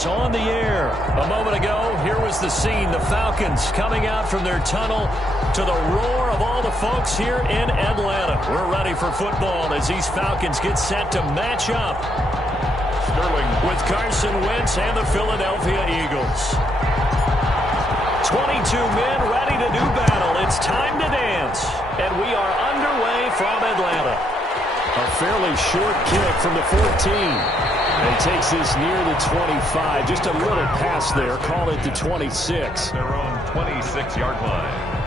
is on the air. A moment ago, here was the scene. The Falcons coming out from their tunnel to the roar of all the folks here in Atlanta. We're ready for football as these Falcons get set to match up with Carson Wentz and the Philadelphia Eagles. 22 men ready to do battle. It's time to dance. And we are underway from Atlanta. A fairly short kick from the 14. And he takes this near the 25. Just a little pass there. Call it the 26. Their own 26-yard line.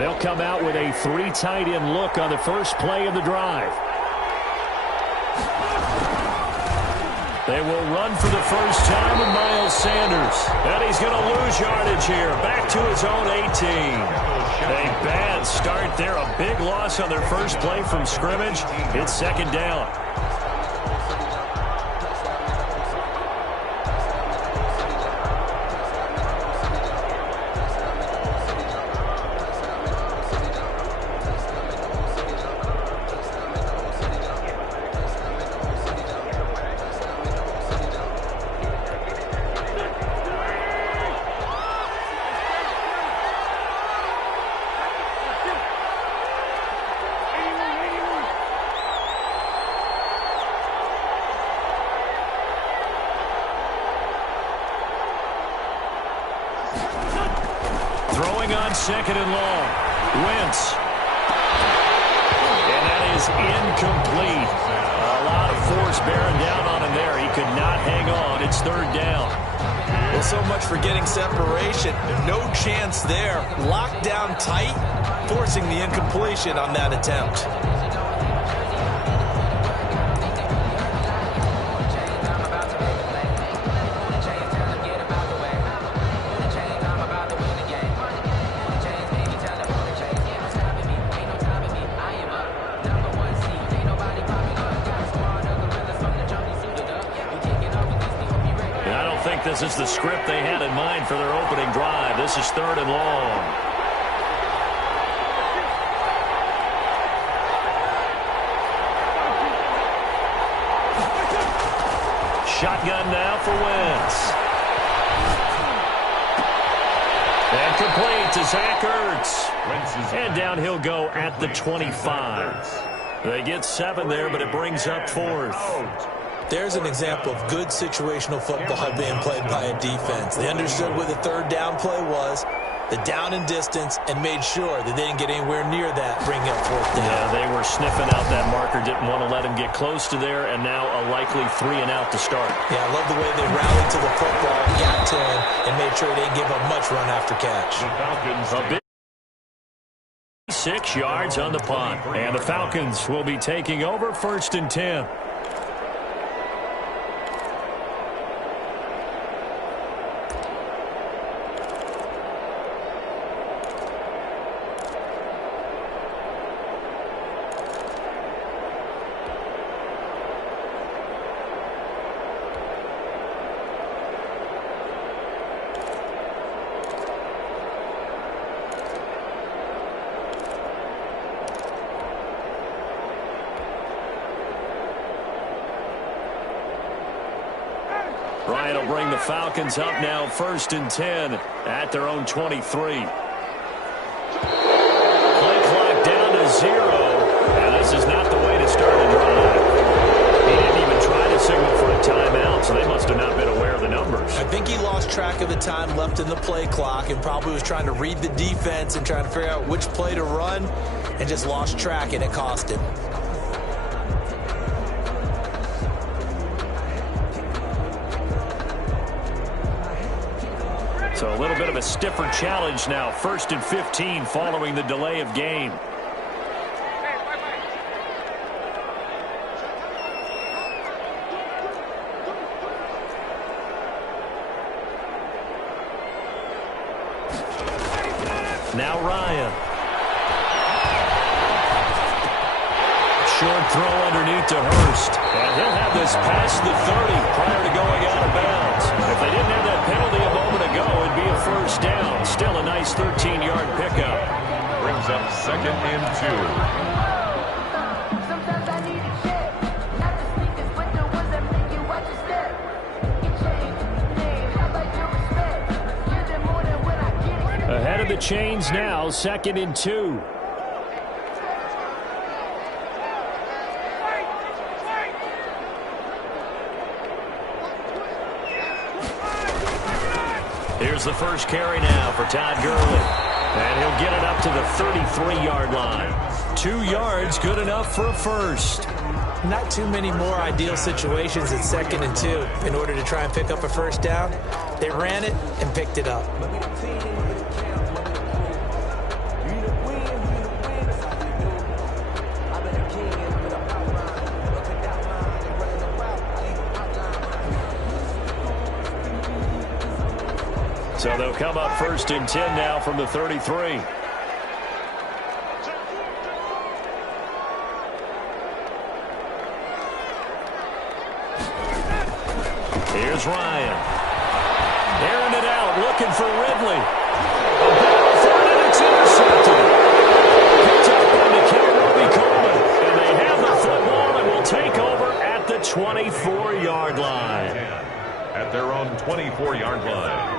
They'll come out with a 3 tight end look on the first play of the drive. They will run for the first time with Miles Sanders. And he's going to lose yardage here. Back to his own 18. A bad start there. A big loss on their first play from scrimmage. It's second down. Throwing on second and long. Wentz. And that is incomplete. A lot of force bearing down on him there. He could not hang on. It's third down. Well, so much for getting separation. No chance there. Locked down tight, forcing the incompletion on that attempt. This is the script they had in mind for their opening drive. This is third and long. Shotgun now for Wentz. And complete to Zach Ertz. And down he'll go at the 25. They get 7 there, but it brings up 4th. There's an example of good situational football being played by a defense. They understood what the third down play was, the down and distance, and made sure that they didn't get anywhere near that, bring up 4th down. Yeah, they were sniffing out that marker, didn't want to let him get close to there, and now a likely 3 and out to start. Yeah, I love the way they rallied to the football, got to him, and made sure they didn't give up much run after catch. A big 6 yards on the punt, and the Falcons will be taking over 1st and 10. Bryant will bring the Falcons up now 1st and 10 at their own 23. Play clock down to 0. And this is not the way to start a drive. He didn't even try to signal for a timeout, so they must have not been aware of the numbers. I think he lost track of the time left in the play clock and probably was trying to read the defense and trying to figure out which play to run and just lost track, and it cost him. So a little bit of a stiffer challenge now. 1st and 15 following the delay of game. Now Ryan. Short throw underneath to Hurst. And he'll have this past the 30 prior to going out of bounds. If they didn't have that penalty a moment ago, it'd be a 1st down. Still a nice 13-yard pickup. Brings up 2nd and 2. Ahead of the chains now, 2nd and 2. Here's the first carry now for Todd Gurley. And he'll get it up to the 33-yard line. 2 yards, good enough for a first. Not too many more ideal situations at 2nd and 2 in order to try and pick up a 1st down. They ran it and picked it up. So they'll come up 1st and 10 now from the 33. Here's Ryan. Airing it out, looking for Ridley. A battle for it, and it's intercepted. Picked up by Robbie Coleman. And they have the football and will take over at the 24-yard line. At their own 24-yard line.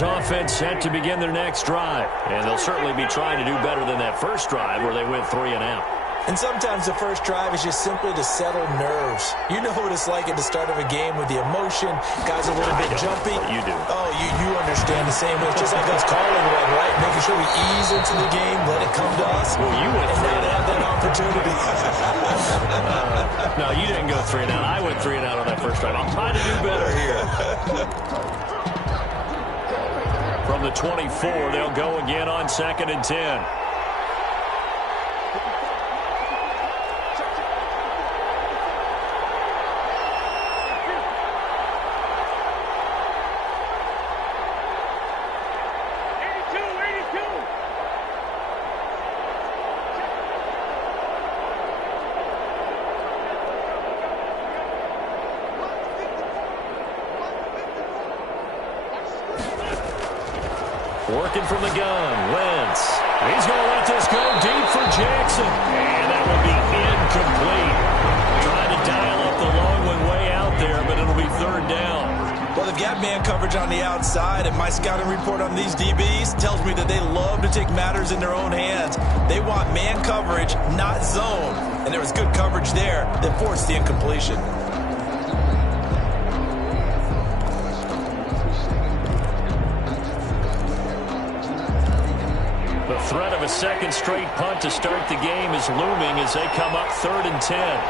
Offense set to begin their next drive, and they'll certainly be trying to do better than that first drive where they went 3 and out. And sometimes the first drive is just simply to settle nerves. You know what it's like at the start of a game with the emotion. Guys are a little bit jumpy. You do. Oh, you understand the same way. It's just like us calling one, right? Making sure we ease into the game, let it come to us. Well, you went 3 and out. That opportunity. No, you didn't go 3 and out. I went 3 and out on that first drive. I'll try to do better here. From the 24, they'll go again on 2nd and 10. Working from the gun, Wentz. He's going to let this go deep for Jackson. And that will be incomplete. Trying to dial up the long one way out there, but it'll be 3rd down. Well, they've got man coverage on the outside, and my scouting report on these DBs tells me that they love to take matters in their own hands. They want man coverage, not zone. And there was good coverage there that forced the incompletion. Threat of a second straight punt to start the game is looming as they come up 3rd and 10.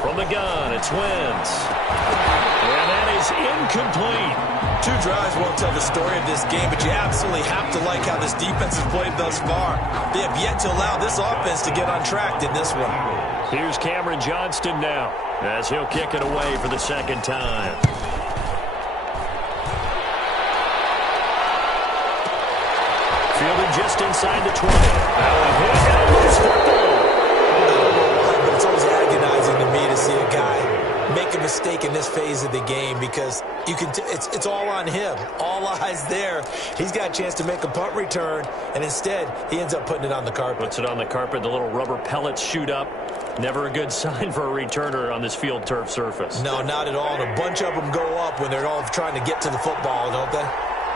From the gun, it's Wentz. And that is incomplete. 2 drives won't tell the story of this game, but you absolutely have to like how this defense has played thus far. They have yet to allow this offense to get on track in this one. Here's Cameron Johnston now, as he'll kick it away for the 2nd time. Fielded just inside the 20. Now a hit and a loose football. But it's always agonizing to me to see a guy make a mistake in this phase of the game because you can it's all on him. All eyes there. He's got a chance to make a punt return, and instead he ends up putting it on the carpet. Puts it on the carpet. The little rubber pellets shoot up. Never a good sign for a returner on this field turf surface. No, not at all. And a bunch of them go up when they're all trying to get to the football, don't they?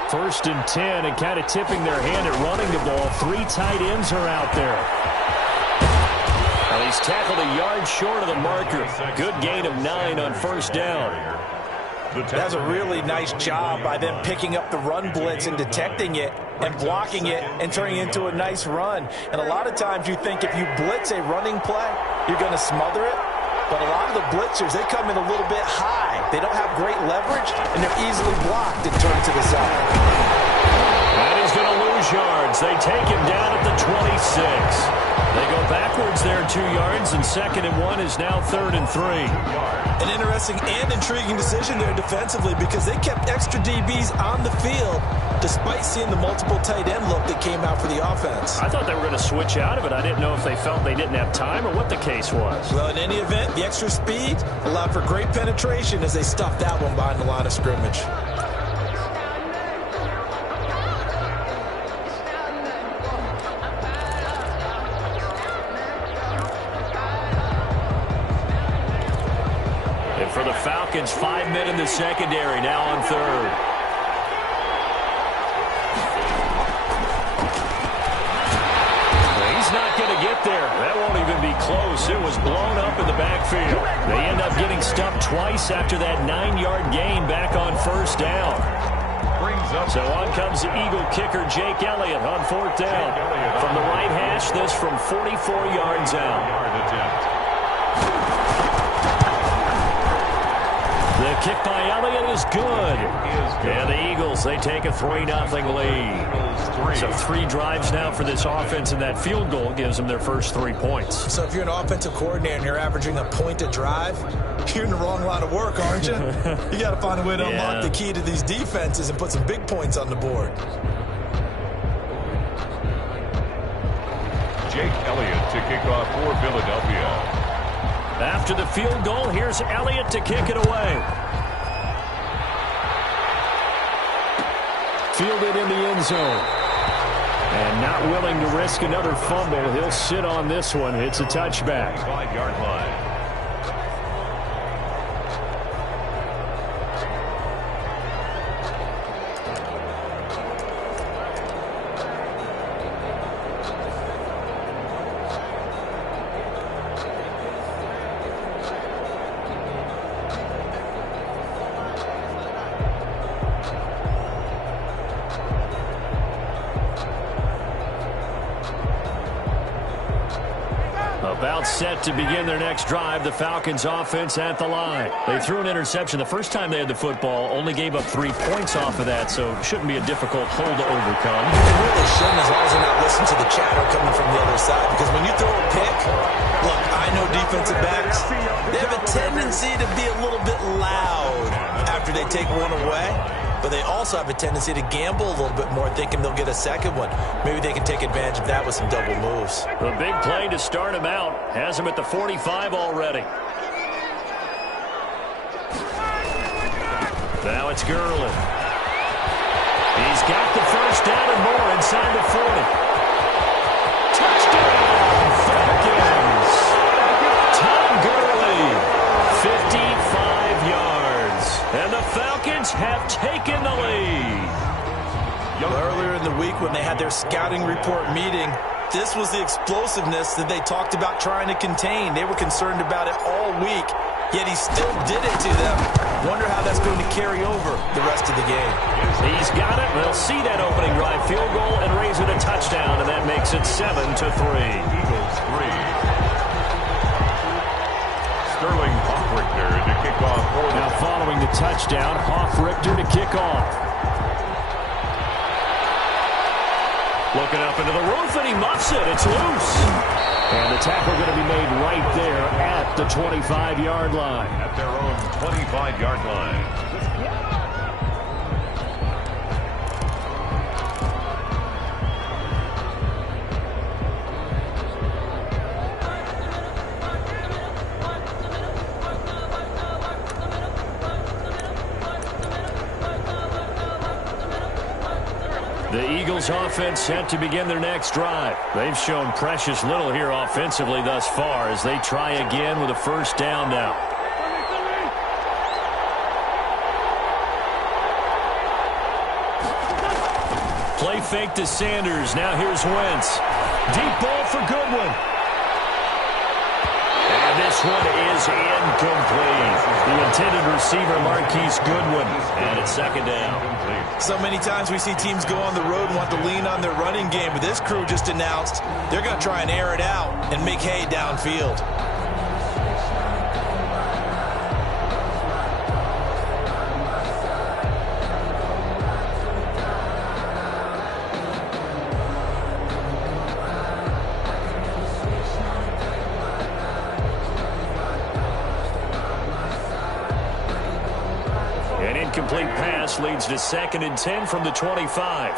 1st and 10, and kind of tipping their hand at running the ball. 3 tight ends are out there. Well, he's tackled a yard short of the marker. Good gain of 9 on 1st down. That's a really nice job by them picking up the run blitz and detecting it and blocking it and turning it into a nice run. And a lot of times you think if you blitz a running play, you're going to smother it. But a lot of the blitzers, they come in a little bit high. They don't have great leverage, and they're easily blocked and turned to the side. And he's going to lose yards. They take him down at the 26. They go backwards there 2 yards, and 2nd and 1 is now 3rd and 3. An interesting and intriguing decision there defensively because they kept extra DBs on the field despite seeing the multiple tight end look that came out for the offense. I thought they were going to switch out of it. I didn't know if they felt they didn't have time or what the case was. Well, in any event, the extra speed allowed for great penetration as they stuffed that one behind the line of scrimmage. For the Falcons, 5 men in the secondary, now on 3rd. back there. That won't even be close. It was blown up in the backfield. They end up getting stuffed twice after that 9-yard gain back on first down. So on comes the Eagle kicker, Jake Elliott, on fourth down. From the right hash, this from 44 yards out. The kick by Elliott is good. And the Eagles, they take a 3-0 lead. So 3 drives now for this offense, and that field goal gives them their first 3 points. So if you're an offensive coordinator and you're averaging a point a drive, you're in the wrong line of work, aren't you? You got to find a way to unlock the key to these defenses and put some big points on the board. Jake Elliott to kick off for Philadelphia. After the field goal, here's Elliott to kick it away. Fielded in the end zone. And not willing to risk another fumble. He'll sit on this one. It's a touchback. 5-yard line. About set to begin their next drive, the Falcons offense at the line. They threw an interception the first time they had the football, only gave up 3 points off of that, so it shouldn't be a difficult hole to overcome. It really shouldn't, as long as they're not listening to the chatter coming from the other side, because when you throw a pick, look, I know defensive backs, they have a tendency to be a little bit loud after they take one away. But they also have a tendency to gamble a little bit more, thinking they'll get a second one. Maybe they can take advantage of that with some double moves. The big play to start him out has him at the 45 already. Now it's Gurley. He's got the first down and more inside the 40. Touchdown, Falcons! Tom Gurley, 55 yards. And the Falcons have taken the lead. Earlier in the week when they had their scouting report meeting, this was the explosiveness that they talked about trying to contain. They were concerned about it all week, yet he still did it to them. Wonder how that's going to carry over the rest of the game. He's got it. They'll see that opening drive field goal and raise it a touchdown, and that makes it 7-3. Eagles 3. Sterling Hoffrichter to kick off for them. Now following the touchdown, Hoffrichter to kick off. Looking up into the roof, and he muffs it. It's loose. And the tackle going to be made right there at the 25-yard line. At their own 25-yard line. The Eagles offense set to begin their next drive. They've shown precious little here offensively thus far as they try again with a first down now. Play fake to Sanders. Now here's Wentz. Deep ball for Goodwin. And this one is incomplete. The intended receiver, Marquise Goodwin. And it's second down. So many times we see teams go on the road and want to lean on their running game, but this crew just announced they're going to try and air it out and make hay downfield. An incomplete pass leads to 2nd and 10 from the 25.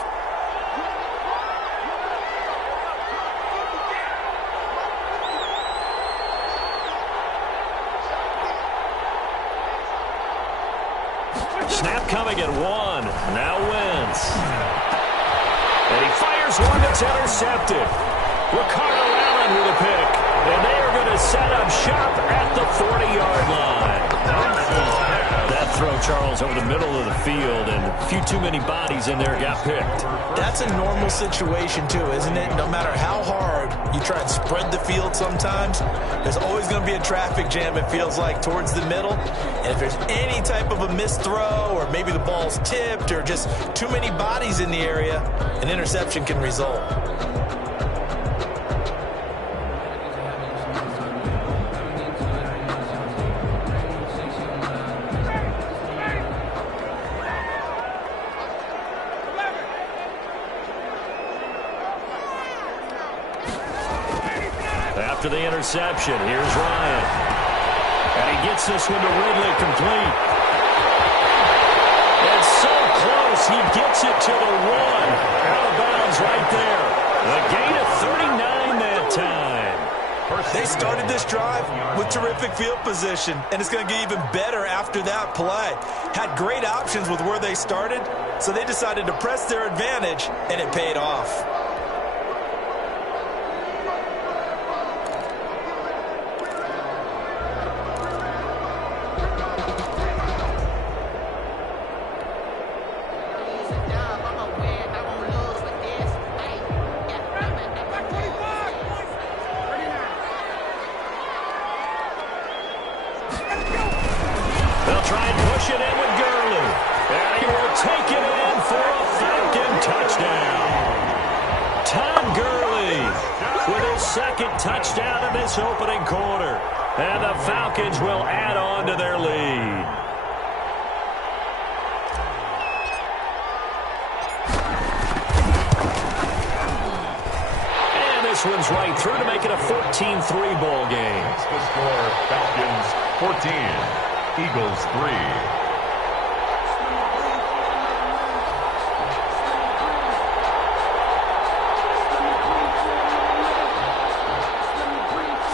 Snap coming at 1. Now Wentz. And he fires one that's intercepted. Ricardo Allen with a pick. And they are going to set up shop at the 40-yard line. That throw, Charles, over the middle of the field, and a few too many bodies in there got picked. That's a normal situation, too, isn't it? No matter how hard you try and spread the field sometimes, there's always going to be a traffic jam, it feels like, towards the middle. And if there's any type of a missed throw, or maybe the ball's tipped, or just too many bodies in the area, an interception can result. After the interception, here's Ryan. And he gets this one to Ridley complete. It's so close, he gets it to the 1. Out of bounds right there. The gain of 39 that time. They started this drive with terrific field position, and it's going to get even better after that play. Had great options with where they started, so they decided to press their advantage, and it paid off. They'll try and push it in with Gurley. And he will take it in for a Falcon touchdown. Todd Gurley with his second touchdown of this opening quarter. And the Falcons will add on to their lead. And this one's right through to make it a 14-3 ball game. That's the score. Falcons 14. Eagles 3.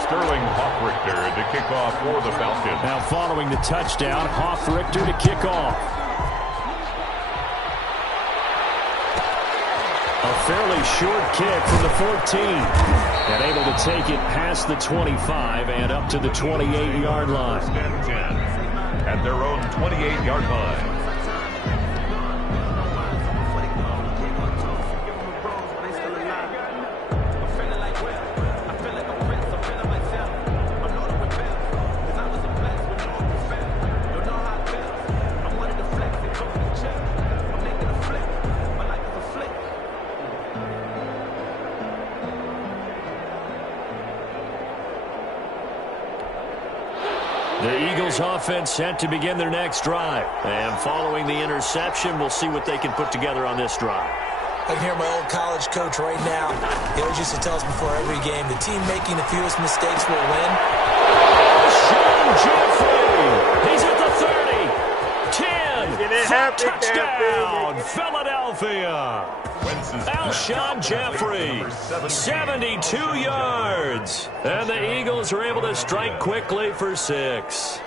Sterling Hoffrichter to kick off for the Falcons. Now following the touchdown, Hoffrichter to kick off. A fairly short kick from the 14. And able to take it past the 25 and up to the 28-yard line. First and 10 at their own 28-yard line. The Eagles offense set to begin their next drive. And following the interception, we'll see what they can put together on this drive. I can hear my old college coach right now. He always used to tell us before every game, the team making the fewest mistakes will win. Alshon Jeffrey! He's at the 30. 10. Touchdown! Philadelphia! Alshon Jeffrey, 72 yards. And the Eagles are able to strike quickly for 6.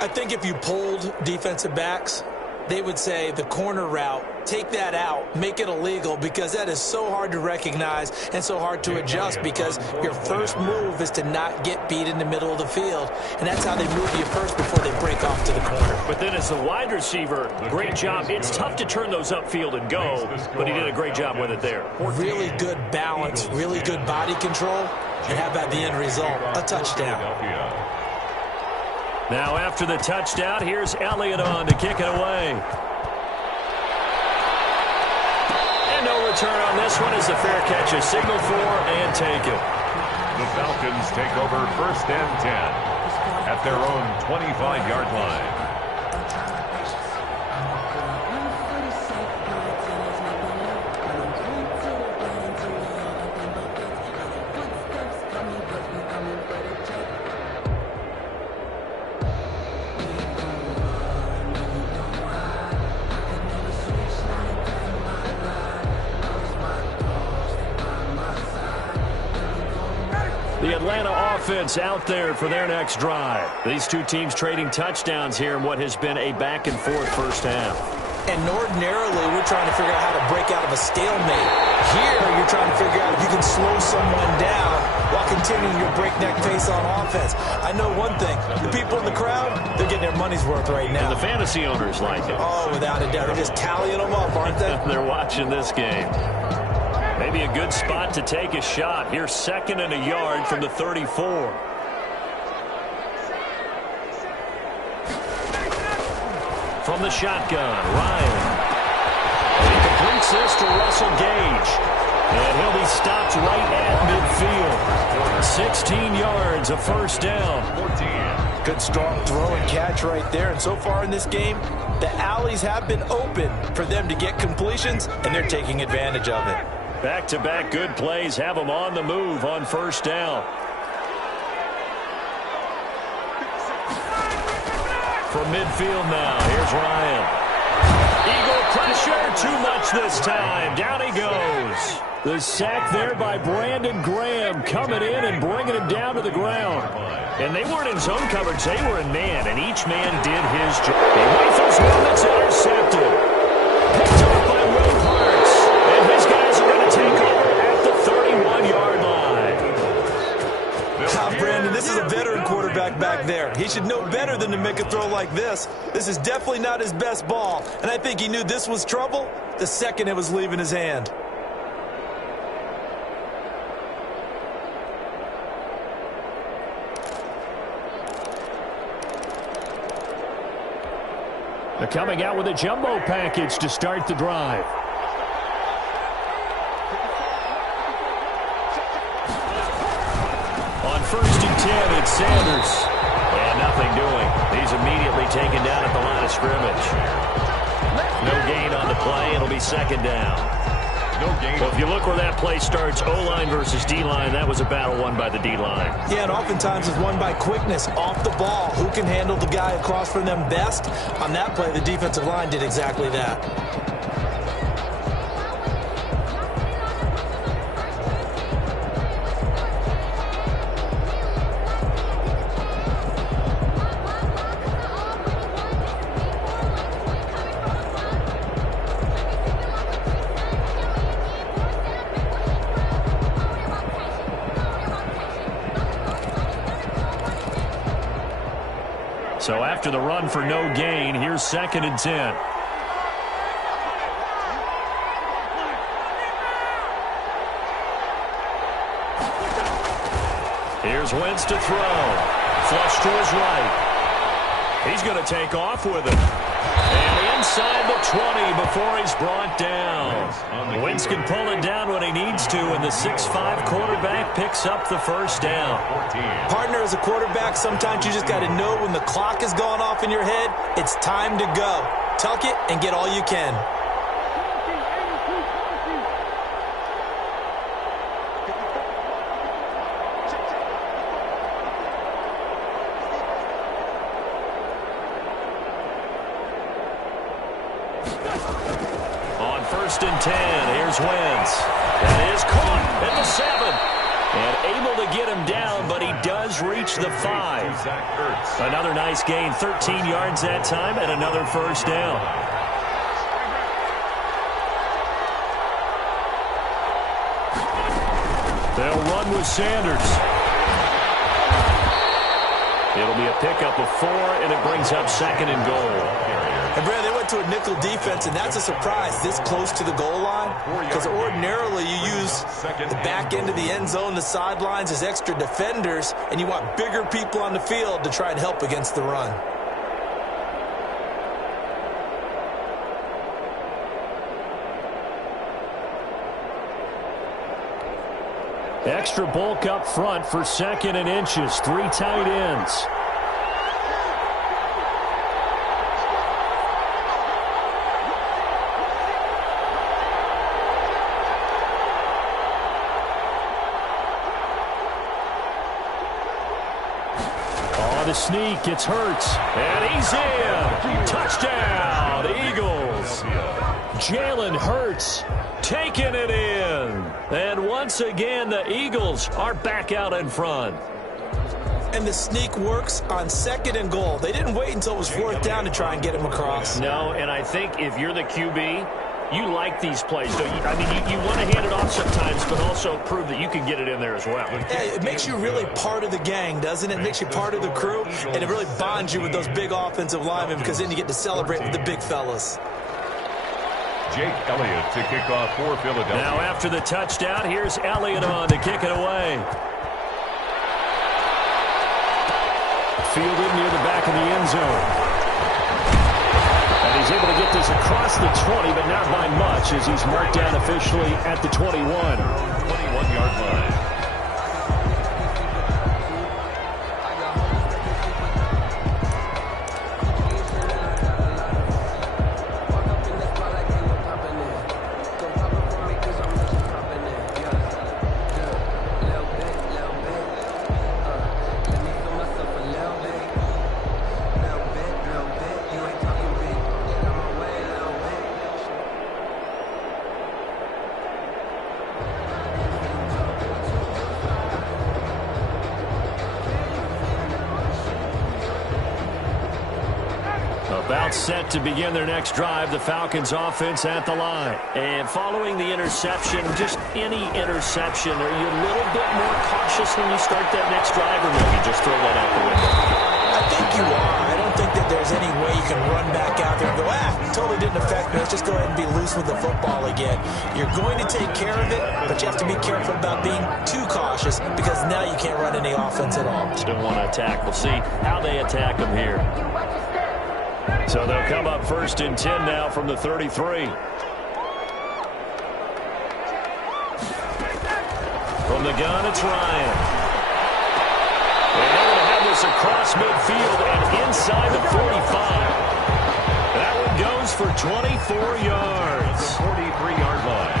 I think if you polled defensive backs, they would say the corner route, take that out, make it illegal, because that is so hard to recognize and so hard to adjust, because your first move is to not get beat in the middle of the field, and that's how they move you first before they break off to the corner. But then as a wide receiver, great job. It's tough to turn those upfield and go, but he did a great job with it there. Really good balance, really good body control, and how about the end result? A touchdown. Now after the touchdown, here's Elliott on to kick it away. And no return on this one as a fair catch, a signal for and take it. The Falcons take over first and 10 at their own 25-yard line. The Atlanta offense out there for their next drive. These two teams trading touchdowns here in what has been a back-and-forth first half. And ordinarily, we're trying to figure out how to break out of a stalemate. Here, you're trying to figure out if you can slow someone down while continuing your breakneck pace on offense. I know one thing. The people in the crowd, they're getting their money's worth right now. And the fantasy owners like it. Oh, without a doubt. They're just tallying them up, aren't they? They're watching this game. Maybe a good spot to take a shot. Here's 2nd and a yard from the 34. From the shotgun, Ryan. He completes this to Russell Gage. And he'll be stopped right at midfield. 16 yards, a first down. 14. Good strong throw and catch right there. And so far in this game, the alleys have been open for them to get completions, and they're taking advantage of it. Back-to-back good plays have them on the move on first down. From midfield now, here's Ryan. Eagle pressure, too much this time. Down he goes. The sack there by Brandon Graham, coming in and bringing him down to the ground. And they weren't in zone coverage, they were in man, and each man did his job. He rifles one that's intercepted. Picked up by Will Parks. And his guys are going to take over at the 31-yard line. Brandon, this is a veteran quarterback back there. He should know better than to make a throw like this. This is definitely not his best ball, and I think he knew this was trouble the second it was leaving his hand. They're coming out with a jumbo package to start the drive. On 1st and 10, it's Sanders. And nothing doing. He's immediately taken down at the line of scrimmage. No gain on the play. It'll be 2nd down. No gain. So if you look where that play starts, O-line versus D-line, that was a battle won by the D-line. Yeah, and oftentimes it's won by quickness off the ball. Who can handle the guy across from them best? On that play, the defensive line did exactly that. So after the run for no gain, here's 2nd and 10. Here's Wentz to throw. Flush to his right. He's going to take off with it. And inside the 20 before he's brought down. Wentz can pull it down when he needs to, and the 6'5" quarterback picks up the first down. Partner, as a quarterback, sometimes you just got to know when the clock is going off in your head, it's time to go. Tuck it and get all you can. On 1st and 10, here's Wentz. That is caught at the 7. And able to get him down, but he does reach the 5. Another nice gain, 13 yards that time, and another first down. They'll run with Sanders. It'll be a pickup of 4, and it brings up 2nd and goal. And, Brad, they went to a nickel defense, and that's a surprise this close to the goal line, because ordinarily you use the back end of the end zone, the sidelines as extra defenders, and you want bigger people on the field to try and help against the run. Extra bulk up front for 2nd and inches. 3 tight ends. The sneak, it's Hurts, and he's in. Touchdown, Eagles. Jalen Hurts taking it in. And once again, the Eagles are back out in front. And the sneak works on 2nd and goal. They didn't wait until it was 4th down to try and get him across. No, and I think if you're the QB, you like these plays, don't you? I mean, you want to hand it off sometimes, but also prove that you can get it in there as well. Yeah, it makes you really part of the gang, doesn't it? It makes you part of the crew, and it really bonds you with those big offensive linemen because then you get to celebrate with the big fellas. Jake Elliott to kick off for Philadelphia. Now after the touchdown, here's Elliott on to kick it away. Fielded near the back of the end zone. And he's able to get this across the 20, but not by much as he's marked down officially at the 21. 21-yard line. About set to begin their next drive, the Falcons offense at the line. And following the interception, just any interception, are you a little bit more cautious when you start that next drive, or maybe just throw that out the window? I think you are. I don't think that there's any way you can run back out there and go, totally didn't affect me. Let's just go ahead and be loose with the football again. You're going to take care of it, but you have to be careful about being too cautious because now you can't run any offense at all. Still want to attack. We'll see how they attack them here. So they'll come up 1st and 10 now from the 33. From the gun, it's Ryan. And they're going to have this across midfield and inside the 45. That one goes for 24 yards. 43-yard line.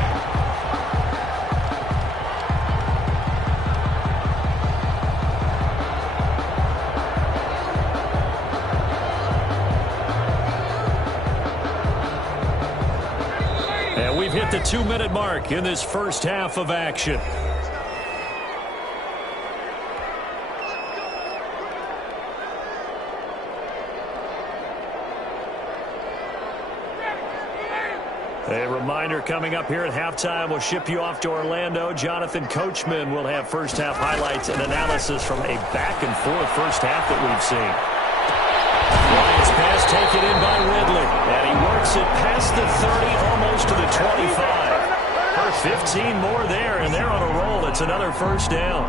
And we've hit the 2-minute mark in this first half of action. A reminder coming up here at halftime, we'll ship you off to Orlando. Jonathan Coachman will have first half highlights and analysis from a back-and-forth first half that we've seen. Bryant's pass taken in by Ridley. And he works it past the 30, almost to the 25. 15 more there, and they're on a roll. It's another first down.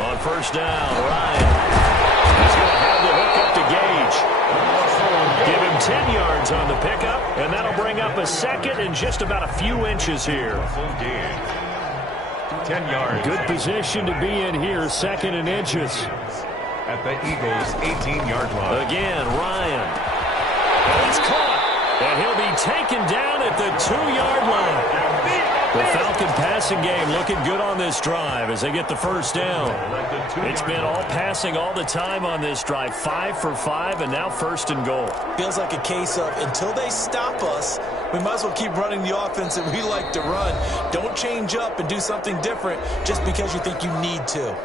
On first down, Ryan. He's going to have the hook up to Gage. Give him 10 yards on the pickup, and that'll bring up a second and just about a few inches here. 10 yards. Good position to be in here, 2nd and inches. At the Eagles' 18-yard line. Again, Ryan. And he's caught, and he'll be taken down at the 2-yard line. The Falcon passing game looking good on this drive as they get the first down. It's been all passing all the time on this drive. 5 for 5, and now 1st and goal. Feels like a case of until they stop us, we might as well keep running the offense that we like to run. Don't change up and do something different just because you think you need to.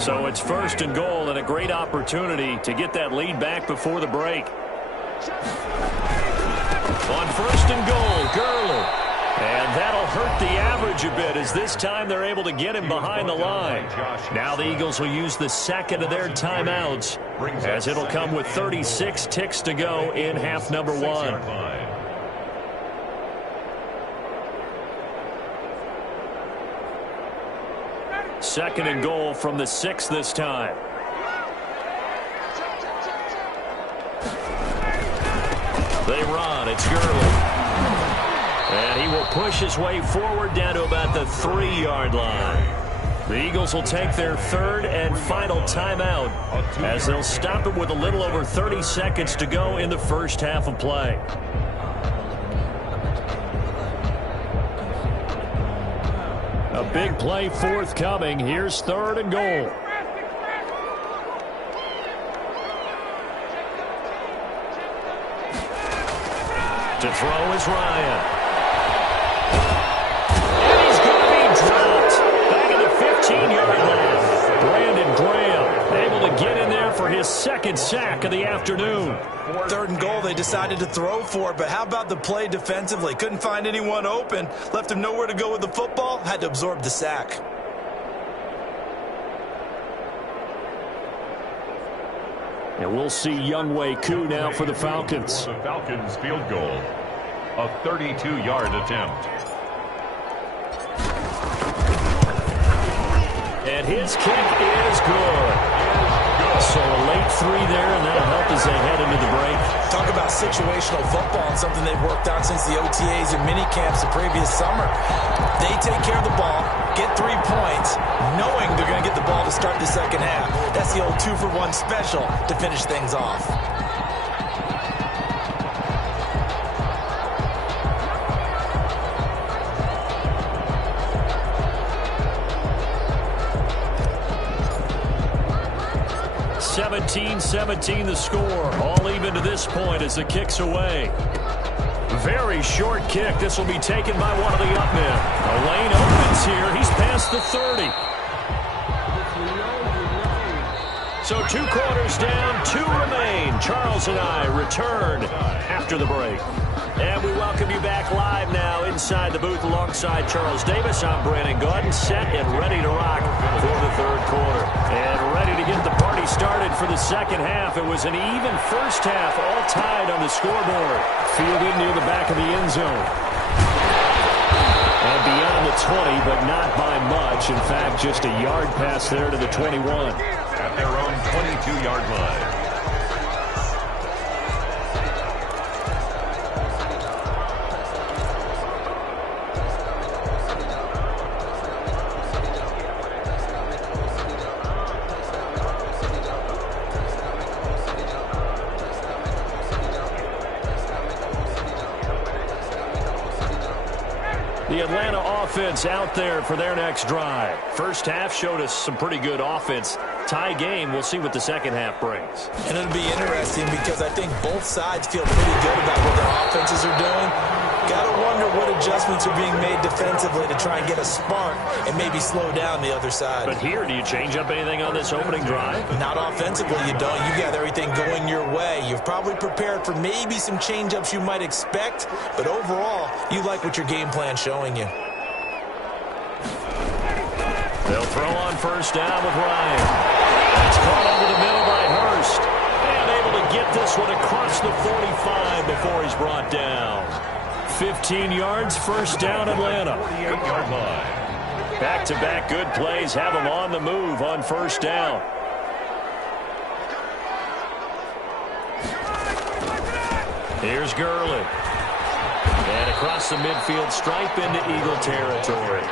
So it's 1st and goal and a great opportunity to get that lead back before the break. On 1st and goal, Gurley. And that'll hurt the average a bit as this time they're able to get him behind the line. Now the Eagles will use the 2nd of their timeouts as it'll come with 36 ticks to go in half number 1. 2nd and goal from the 6 this time. They run. It's Gurley. And he will push his way forward down to about the 3-yard line. The Eagles will take their third and final timeout as they'll stop it with a little over 30 seconds to go in the first half of play. A big play forthcoming. Here's 3rd and goal. To throw is Ryan. And he's going to be dropped. Back at the 15-yard line. Brandon Graham able to get in there for his 2nd sack of the afternoon. 3rd and goal, they decided to throw for it, but how about the play defensively? Couldn't find anyone open, left him nowhere to go with the football, had to absorb the sack. And we'll see Younghoe Koo now for the Falcons. For the Falcons field goal, a 32-yard attempt. And his kick is good. So a late 3 there, and that'll help as they head into the break. Talk about situational football and something they've worked on since the OTAs and mini camps the previous summer. They take care of the ball, get 3 points, knowing they're going to get the ball to start the second half. That's the old 2-for-1 special to finish things off. (17-17) the score. All even to this point as the kick's away. Very short kick. This will be taken by one of the up men. A lane opens here. He's past the 30. So 2 quarters down, 2 remain. Charles and I return after the break. And we welcome you back live now inside the booth alongside Charles Davis. I'm Brandon Gaudin, set and ready to rock for the 3rd quarter. And ready to get the party started for the second half. It was an even first half, all tied on the scoreboard. Fielded near the back of the end zone. And beyond the 20, but not by much. In fact, just a yard pass there to the 21. At their own 22-yard line. The Atlanta offense out there for their next drive. First half showed us some pretty good offense. Tie game. We'll see what the second half brings. And it'll be interesting because I think both sides feel pretty good about what their offenses are doing. Got to wonder what adjustments are being made defensively to try and get a spark and maybe slow down the other side. But here, do you change up anything on this opening drive? Not offensively, you don't. You got everything going your way. You've probably prepared for maybe some change-ups you might expect, but overall, you like what your game plan's showing you. They'll throw on first down with Ryan. That's caught over the middle by Hurst. And able to get this one across the 45 before he's brought down. 15 yards, first down, Atlanta. 48-yard line. Back-to-back good plays have them on the move on first down. Here's Gurley. And across the midfield stripe into Eagle territory.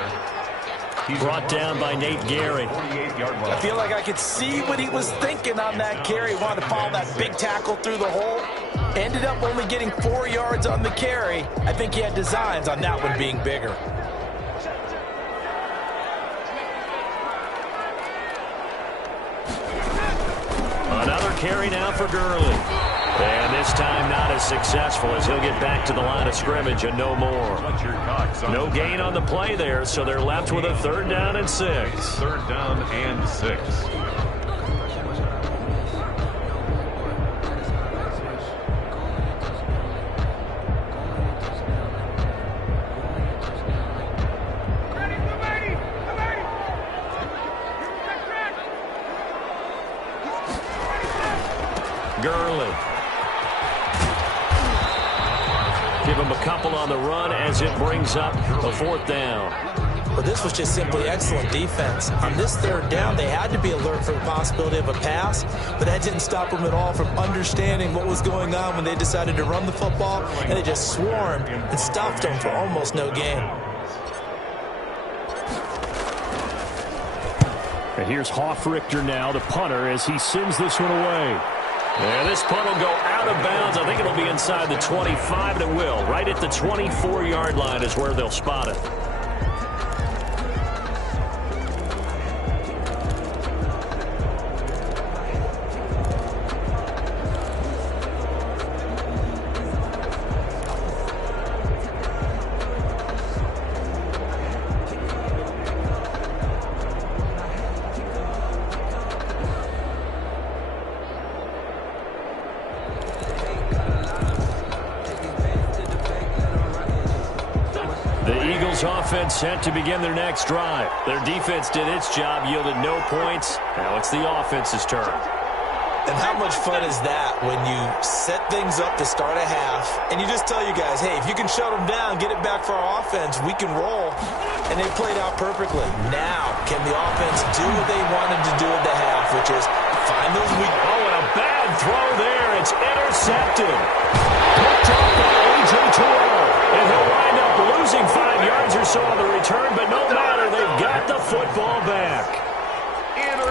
Brought down by Nate Gary. I feel like I could see what he was thinking on that carry. Wanted to follow that big tackle through the hole. Ended up only getting 4 yards on the carry. I think he had designs on that one being bigger. Another carry now for Gurley. And this time not as successful as he'll get back to the line of scrimmage and no more. No gain on the play there, so they're left with a 3rd down and 6. 3rd down and 6. Gurley. Give him a couple on the run as it brings up a 4th down. But this was just simply excellent defense. On this third down, they had to be alert for the possibility of a pass, but that didn't stop them at all from understanding what was going on when they decided to run the football, and they just swarmed and stuffed them for almost no gain. And here's Hoffrichter now, the punter, as he sends this one away. And this punt will go out of bounds. I think it'll be inside the 25, and it will. Right at the 24-yard line is where they'll spot it. Offense set to begin their next drive. Their defense did its job, yielded no points. Now it's the offense's turn. And how much fun is that when you set things up to start a half and you just tell you guys, hey, if you can shut them down, get it back for our offense, we can roll. And they played out perfectly. Now, can the offense do what they wanted to do at the half, which is find those weak... Oh, and a bad throw there. It's intercepted. Picked up by A.J. Terrell. And he'll wind up losing 5 yards or so on the return, but no matter, they've got the football back.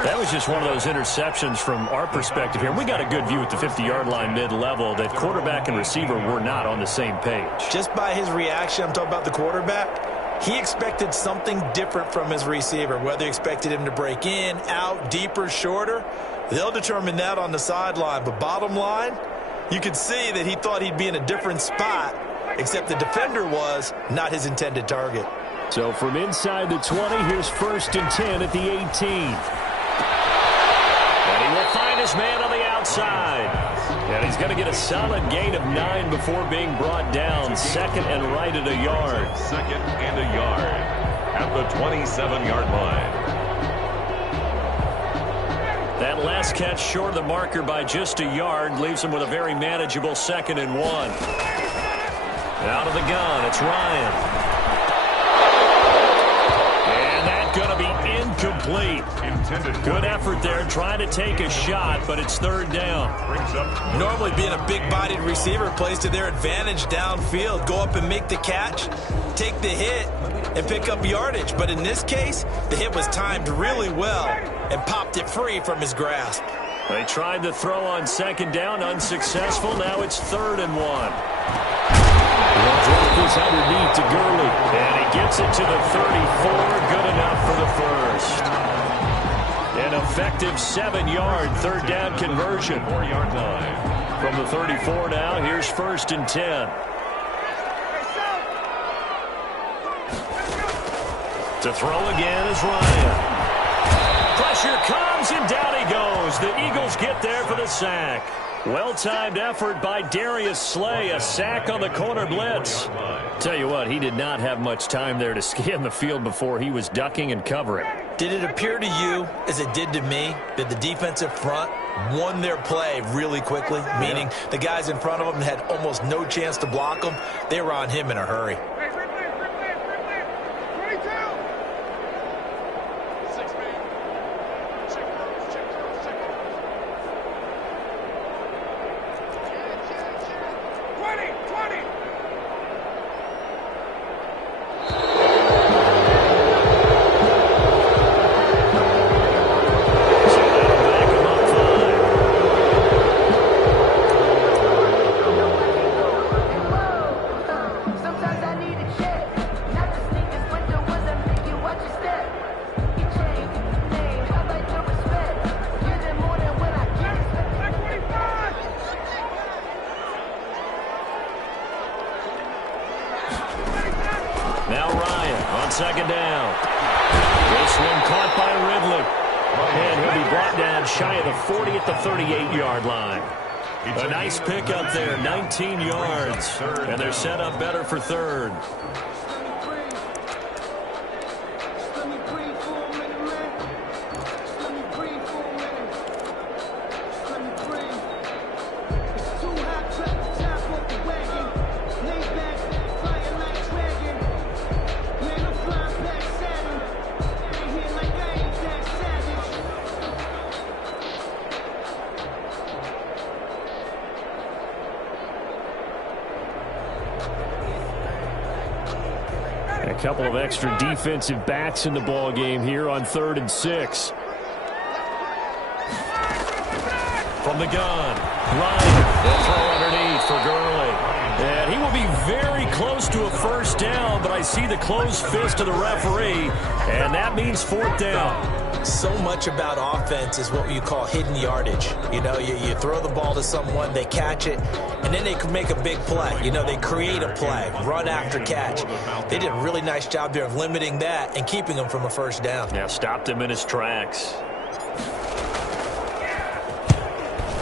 That was just one of those interceptions from our perspective here. We got a good view at the 50-yard line mid-level that quarterback and receiver were not on the same page. Just by his reaction, I'm talking about the quarterback, he expected something different from his receiver, whether he expected him to break in, out, deeper, shorter. They'll determine that on the sideline. But bottom line, you could see that he thought he'd be in a different spot, except the defender was not his intended target. So from inside the 20, here's 1st and 10 at the 18. And he will find his man on the outside. And he's going to get a solid gain of 9 before being brought down. Second and right at a yard. Second and a yard at the 27-yard line. That last catch short of the marker by just a yard leaves him with a very manageable 2nd and 1. Out of the gun, it's Ryan. Going to be incomplete. Good effort there, trying to take a shot, but it's 3rd down. Normally being a big-bodied receiver plays to their advantage downfield. Go up and make the catch, take the hit, and pick up yardage. But in this case, the hit was timed really well and popped it free from his grasp. They tried the throw on 2nd down, unsuccessful. Now it's 3rd and 1. He'll drop this underneath to Gurley. And he gets it to the 34. Good enough for the first. An effective 7-yard 3rd down conversion. 4-yard line. From the 34 now, here's 1st and 10. To throw again is Ryan. Pressure comes, and down he goes. The Eagles get there for the sack. Well-timed effort by Darius Slay, a sack on the corner blitz. Tell you what, he did not have much time there to scan the field before he was ducking and covering. Did it appear to you, as it did to me, that the defensive front won their play really quickly? Meaning the guys in front of them had almost no chance to block them. They were on him in a hurry. Now Ryan on 2nd down. This one caught by Ridley. And he'll be brought down shy of the 40 at the 38-yard line. A nice pickup there, 19 yards. And they're set up better for 3rd. Couple of extra defensive backs in the ball game here on 3rd and 6. From the gun, Ryan will throw underneath for Gurley. And he will be very close to a first down, but I see the closed fist of the referee, and that means 4th down. So much about offense is what you call hidden yardage. You know, you throw the ball to someone, they catch it, and then they can make a big play. You know, they create a play, run after catch. They did a really nice job there of limiting that and keeping him from a first down. Yeah, stopped him in his tracks.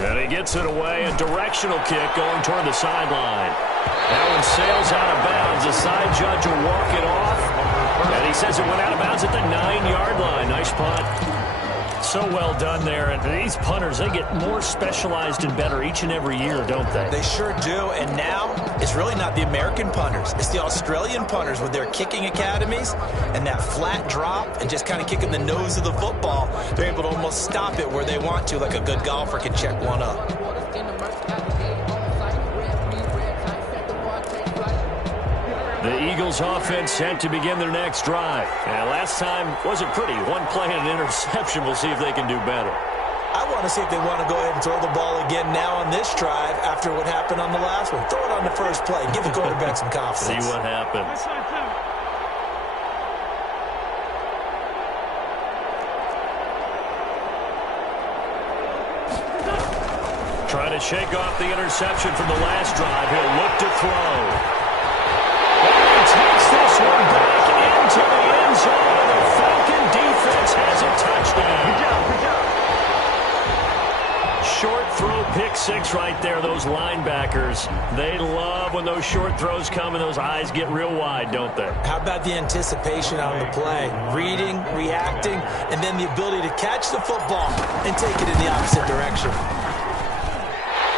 And he gets it away, a directional kick going toward the sideline. That one sails out of bounds. The side judge will walk it off. And he says it went out of bounds at the 9-yard line. Nice punt. So well done there. And these punters, they get more specialized and better each and every year, don't they? They sure do. And now it's really not the American punters. It's the Australian punters with their kicking academies and that flat drop and just kind of kicking the nose of the football. They're able to almost stop it where they want to, like a good golfer can check one up. The Eagles offense set to begin their next drive. And last time wasn't pretty. One play and an interception. We'll see if they can do better. I want to see if they want to go ahead and throw the ball again now on this drive after what happened on the last one. Throw it on the first play. Give the quarterback some confidence. See what happens. Trying to shake off the interception from the last drive. He'll look to throw. Takes this one back into the end zone. The Falcon defense has a touchdown. Good job. Short throw, pick 6 right there. Those linebackers, they love when those short throws come and those eyes get real wide, don't they? How about the anticipation on the play? Reading, reacting, and then the ability to catch the football and take it in the opposite direction.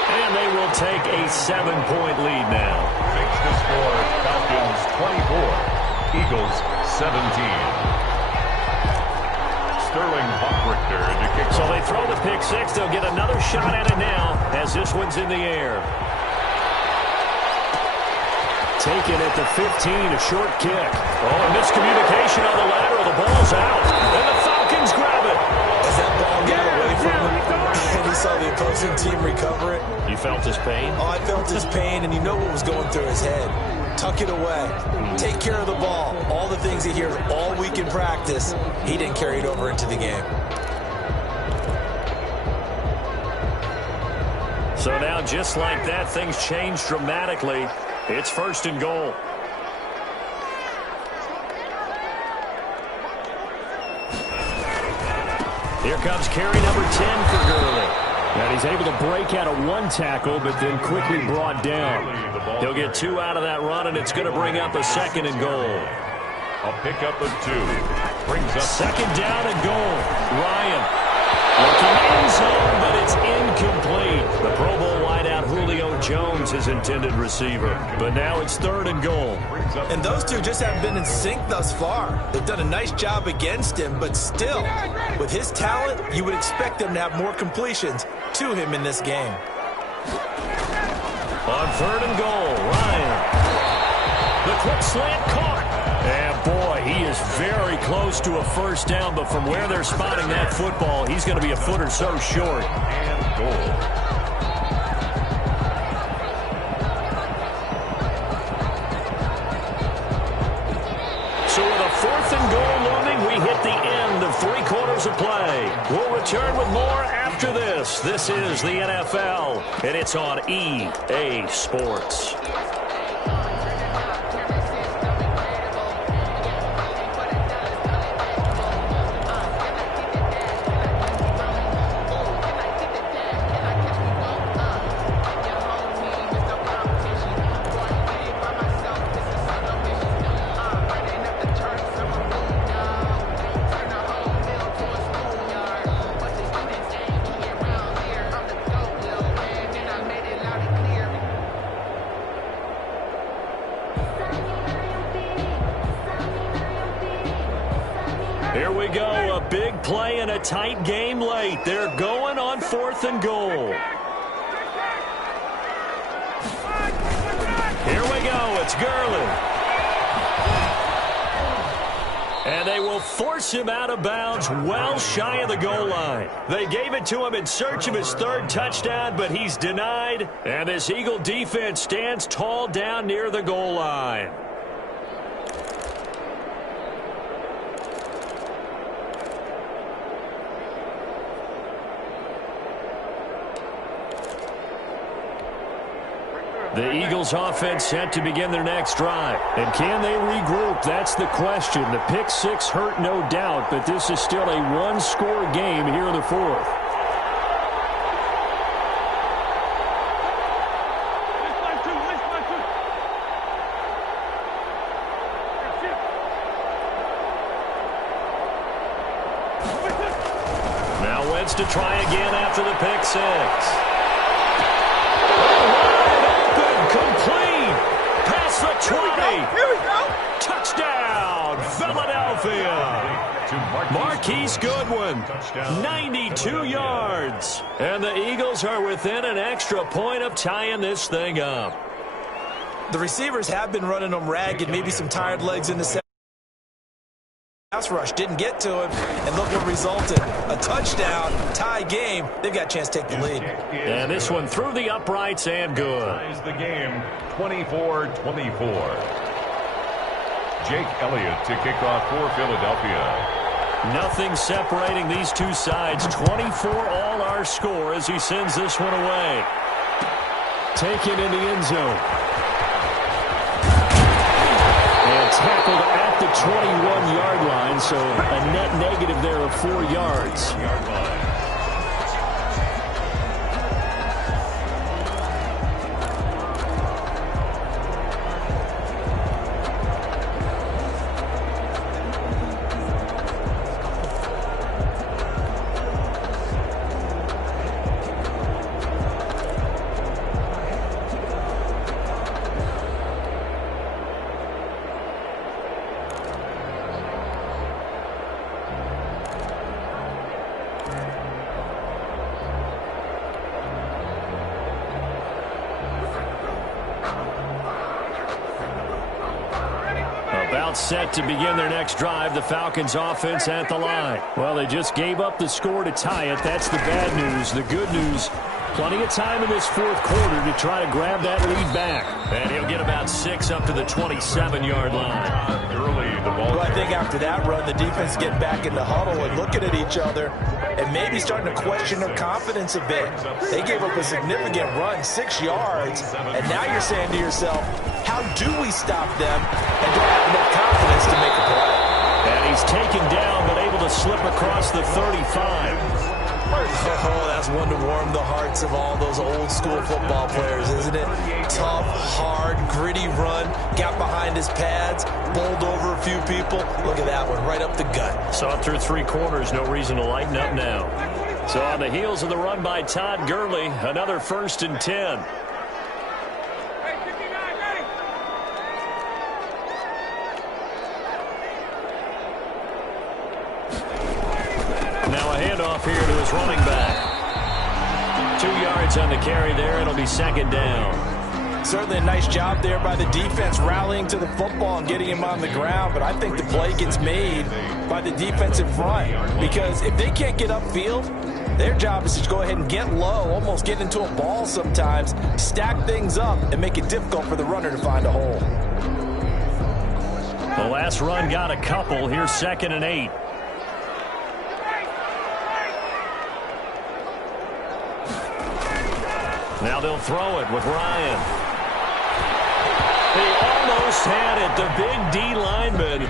And they will take a 7-point lead now. Makes the score Falcons 24, Eagles 17. Sterling Hawk-Richter to kick. So they throw the pick 6. They'll get another shot at it now as this one's in the air. Taken at the 15, a short kick. Oh, a miscommunication on the lateral. The ball's out. And the Falcons grab it. As that ball got away from him, and he saw the opposing team recover it. You felt his pain? Oh, I felt his pain, and you know what was going through his head. Tuck it away. Take care of the ball. All the things he hears all week in practice, he didn't carry it over into the game. So now, just like that, things change dramatically. It's 1st and goal. Here comes carry number 10 for Gurley. And he's able to break out of one tackle, but then quickly brought down. He'll get 2 out of that run, and it's going to bring up a 2nd and goal. A pickup of 2. Brings up 2nd down and goal. Ryan looking end zone, but it's incomplete. The Pro Bowl wideout Julio Jones, his intended receiver. But now it's 3rd and goal. And those two just haven't been in sync thus far. They've done a nice job against him, but still, with his talent, you would expect them to have more completions to him in this game. On 3rd and goal, Ryan. The quick slant caught. And boy, he is very close to a first down, but from where they're spotting that football, he's going to be a foot or so short. and goal. So with a 4th and goal looming, we hit the end of 3 quarters of play. We'll return with more after this. This is the NFL, and it's on EA Sports. Here we go, a big play and a tight game late. They're going on 4th and goal. Here we go, it's Gurley. And they will force him out of bounds well shy of the goal line. They gave it to him in search of his third touchdown, but he's denied. And this Eagle defense stands tall down near the goal line. The Eagles offense set to begin their next drive. And can they regroup? That's the question. The pick six hurt, no doubt, but this is still a one-score game here in the fourth. Now Wentz to try again after the pick six. Complete. Past the 20. Here we go. Touchdown, Philadelphia. Marquise Goodwin, 92 yards. And the Eagles are within an extra point of tying this thing up. The receivers have been running them ragged, maybe some tired legs in the pass rush. Didn't get to him, and look what resulted. A touchdown, tie game. They've got a chance to take the lead. And this one through the uprights and good. Ties the game 24-24. Jake Elliott to kick off for Philadelphia. Nothing separating these two sides. 24 all our score as he sends this one away. Taken in the end zone. And tackled at the 21-yard line, so a net negative there of 4 yards. Set to begin their next drive. The Falcons offense at the line. Well, they just gave up the score to tie it. That's the bad news. The good news, plenty of time in this fourth quarter to try to grab that lead back. And he'll get about 6 up to the 27-yard line. Early, the ball. Well, I think after that run, the defense getting back in the huddle and looking at each other and maybe starting to question their confidence a bit. They gave up a significant run, 6 yards, and now you're saying to yourself, how do we stop them and don't have enough confidence to make a play? And he's taken down but able to slip across the 35. Oh, that's one to warm the hearts of all those old school football players, isn't it? Tough, hard, gritty run, got behind his pads, bowled over a few people. Look at that one, right up the gut. Saw through 3 quarters, no reason to lighten up now. So on the heels of the run by Todd Gurley, another 1st and 10. Now a handoff here to his running back. 2 yards on the carry there. It'll be 2nd down. Certainly a nice job there by the defense rallying to the football and getting him on the ground, but I think the play gets made by the defensive front because if they can't get upfield, their job is to go ahead and get low, almost get into a ball sometimes, stack things up, and make it difficult for the runner to find a hole. The last run got a couple. Here's 2nd and 8. Now they'll throw it with Ryan. He almost had it. The big D lineman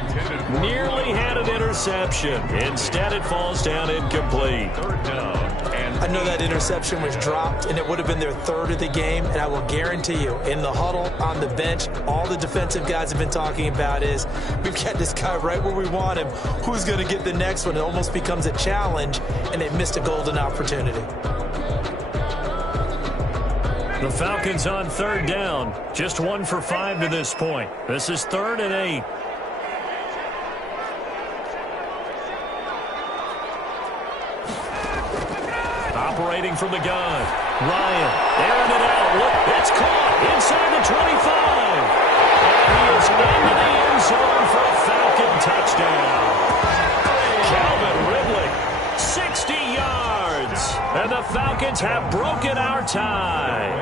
nearly had an interception. Instead, it falls down incomplete. 3rd down. I know that interception was dropped, and it would have been their 3rd of the game, and I will guarantee you, in the huddle, on the bench, all the defensive guys have been talking about is, we've got this guy right where we want him. Who's going to get the next one? It almost becomes a challenge, and they missed a golden opportunity. The Falcons on 3rd down. Just 1 for 5 to this point. This is 3rd and 8. Operating from the gun. Ryan airing it out. Look, it's caught inside the 25. And he is into the end zone for a Falcon touchdown. Falcons have broken our tie.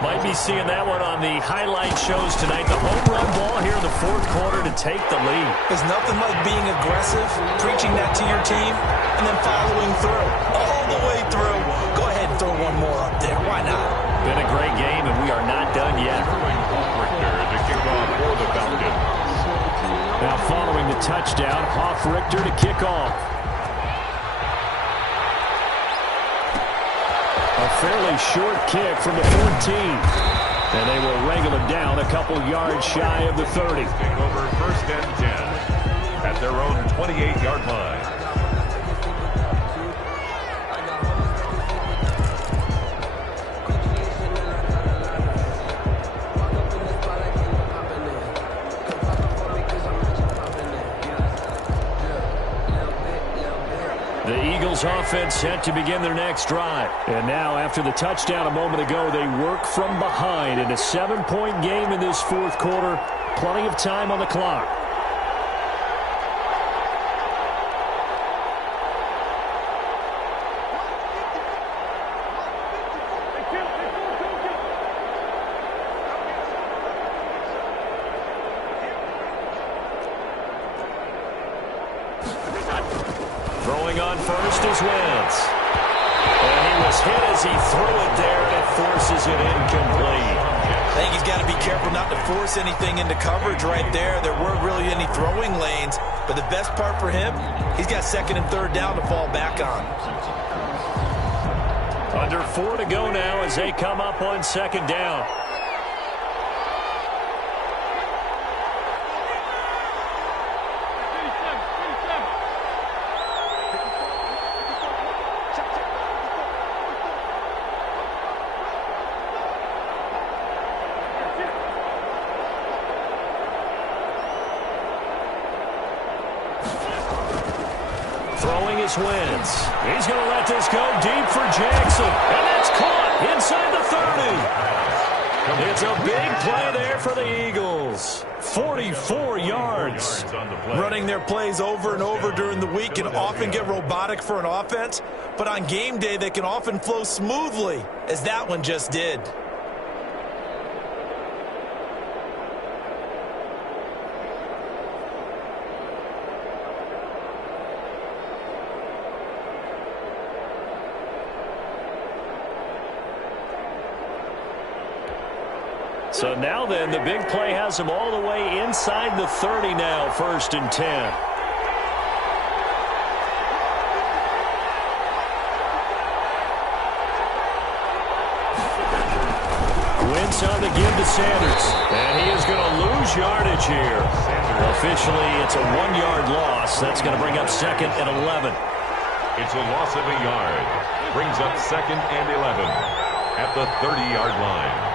Might be seeing that one on the highlight shows tonight. The home run ball here in the fourth quarter to take the lead. There's nothing like being aggressive, preaching that to your team, and then following through. All the way through. Go ahead and throw one more up there. Why not? Been a great game, and we are not done yet. To kick off for the Falcons. Now following the touchdown, Hoff-Richter to kick off. A fairly short kick from the 14. And they will wrangle it down a couple yards shy of the 30. Take over first and 10 at their own 28-yard line. The Eagles offense set to begin their next drive. And now after the touchdown a moment ago, they work from behind in a 7-point game in this fourth quarter. Plenty of time on the clock. Throwing on first is Wentz. And he was hit as he threw it there, and it forces it incomplete. I think he's got to be careful not to force anything into coverage right there. There weren't really any throwing lanes, but the best part for him, he's got second and third down to fall back on. Under 4 to go now as they come up on second down. Throwing is Wentz. He's going to let this go deep for Jackson. And that's caught inside the 30. It's a big play there for the Eagles. 44 yards. Running their plays over and over during the week can often get robotic for an offense, but on game day they can often flow smoothly, as that one just did. So now then, the big play has him all the way inside the 30 now, first and 10. Wentz on the give to Sanders. And he is going to lose yardage here. Officially, it's a 1-yard loss. That's going to bring up second and 11. It's a loss of a yard. Brings up second and 11 at the 30-yard line.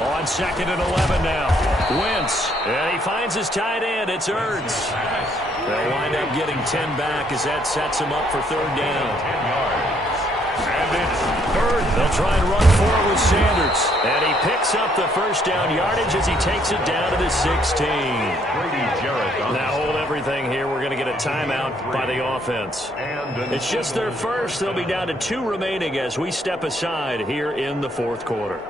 On second and 11 now. Wentz. And he finds his tight end. It's Ertz. They'll wind up getting 10 back as that sets him up for third down. 10 yards. And it's third. They'll try and run for it with Sanders. And he picks up the first down yardage as he takes it down to the 16. Now hold everything here. We're going to get a timeout by the offense. It's just their first. They'll be down to 2 remaining as we step aside here in the fourth quarter.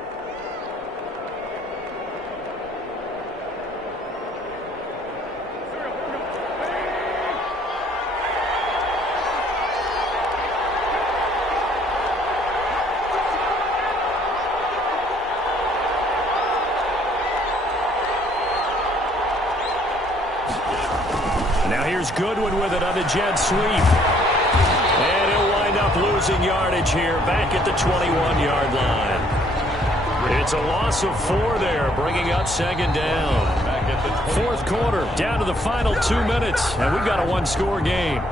Now here's Goodwin with it on the jet sweep. And he'll wind up losing yardage here back at the 21-yard line. It's a loss of 4 there, bringing up second down. Back at the fourth quarter, down to the final 2 minutes, and we've got a 1-score game.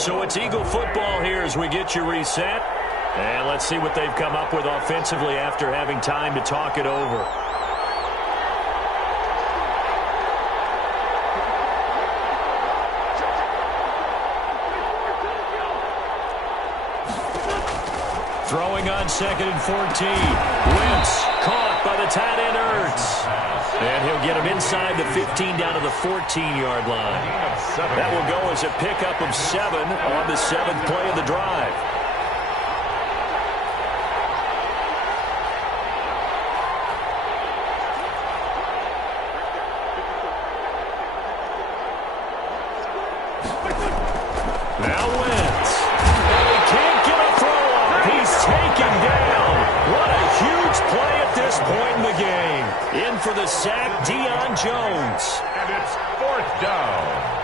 So it's Eagle football here as we get you reset. And let's see what they've come up with offensively after having time to talk it over. Throwing on 2nd and 14. Wentz caught by the tight end Ertz. And he'll get him inside the 15 down to the 14-yard line. That will go as a pickup of 7 on the 7th play of the drive. Now Wentz. And he can't get a throw off. He's taken down. What a huge play at this point in the game. In for the sack, Deion Jones. And it's 4th down.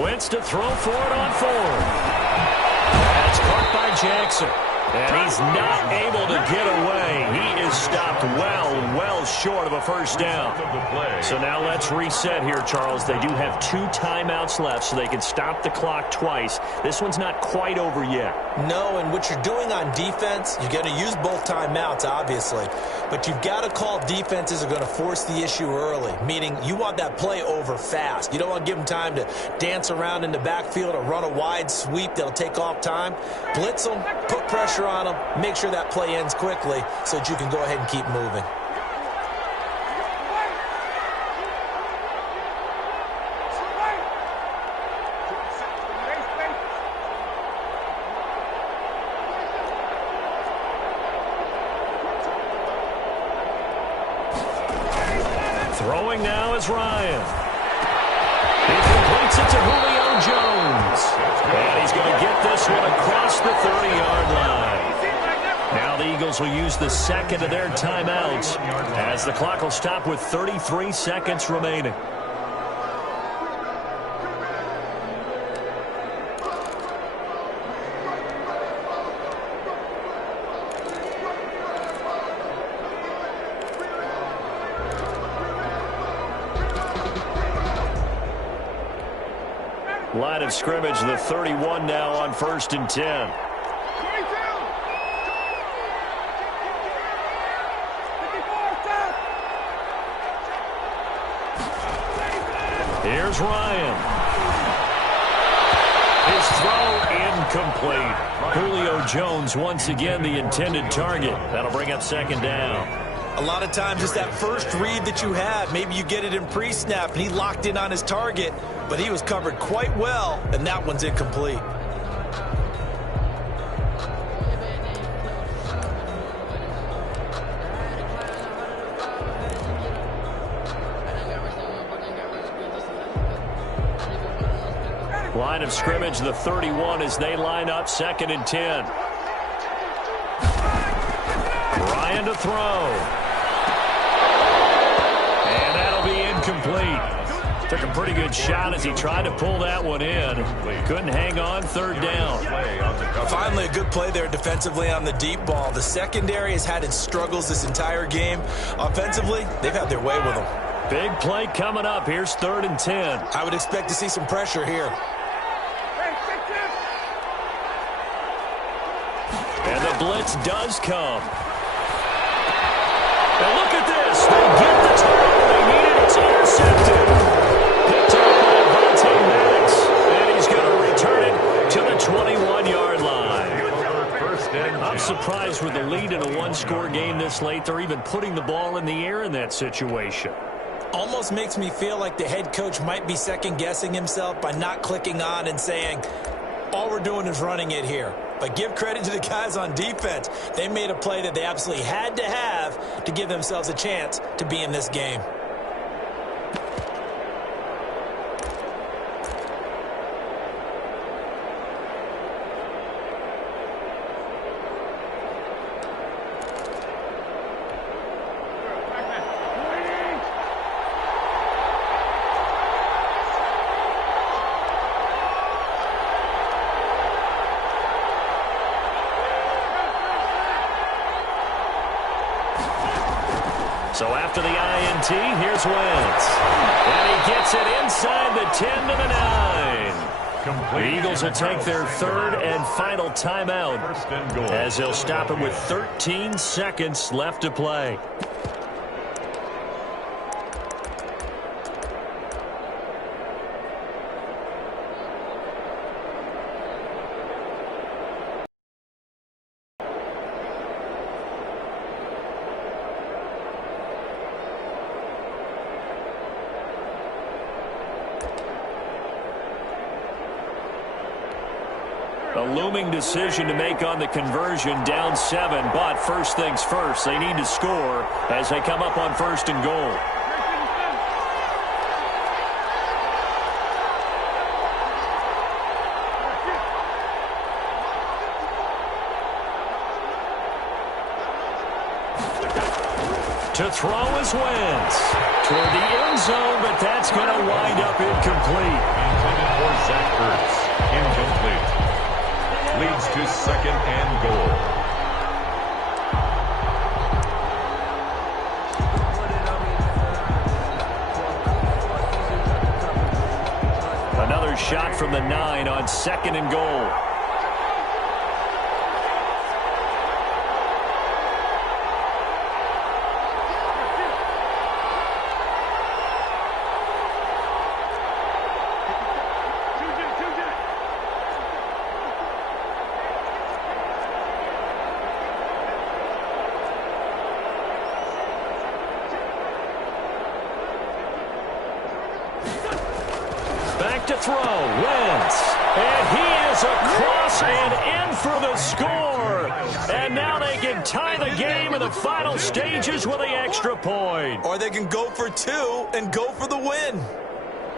Wentz to throw for it on 4th. That's caught by Jackson. And he's not able to get away. He is stopped well short of a first down. So now let's reset here, Charles. They do have 2 timeouts left, so they can stop the clock twice. This one's not quite over yet. No, and what you're doing on defense, you're going to use both timeouts, obviously. But you've got to call defenses that are going to force the issue early, meaning you want that play over fast. You don't want to give them time to dance around in the backfield or run a wide sweep that'll take off time. Blitz them, put pressure on them, make sure that play ends quickly so that you can go ahead and keep moving. Throwing now is Ryan. He completes it to Julio Jones. And he's going to get this one across the 30-yard line. Now the Eagles will use the second of their timeouts as the clock will stop with 33 seconds remaining. Line of scrimmage, the 31 now on 1st and 10. Here's Ryan. His throw incomplete. Julio Jones once again the intended target. That'll bring up 2nd down. A lot of times it's that first read that you have. Maybe you get it in pre-snap and he locked in on his target, but he was covered quite well, and that one's incomplete. Line of scrimmage, the 31 as they line up 2nd and 10. Ryan to throw. And that'll be incomplete. Took a pretty good shot as he tried to pull that one in. Couldn't hang on, 3rd down. Finally, a good play there defensively on the deep ball. The secondary has had its struggles this entire game. Offensively, they've had their way with them. Big play coming up. Here's 3rd and 10. I would expect to see some pressure here. And the blitz does come. And look at this. They get the turnover they needed. It's intercepted. Picked up by Vontae Maddox. And he's going to return it to the 21-yard line. I'm surprised with the lead in a one-score game this late, they're even putting the ball in the air in that situation. Almost makes me feel like the head coach might be second-guessing himself by not clicking on and saying, all we're doing is running it here. But give credit to the guys on defense. They made a play that they absolutely had to have to give themselves a chance to be in this game. after the INT. Here's Wentz. And he gets it inside the 10 to the 9. The Eagles will take their third and final timeout as they'll stop it with 13 seconds left to play. A looming decision to make on the conversion, down 7. But first things first, they need to score as they come up on 1st and goal. To throw is Wentz toward the end zone, but that's going to wind up incomplete. Intended for Zach Ertz. Incomplete. Leads to 2nd and goal. Another shot from the 9 on 2nd and goal. To throw, Wentz, and he is across and in for the score. And now they can tie the game in the final stages with the extra point. Or they can go for 2 and go for the win.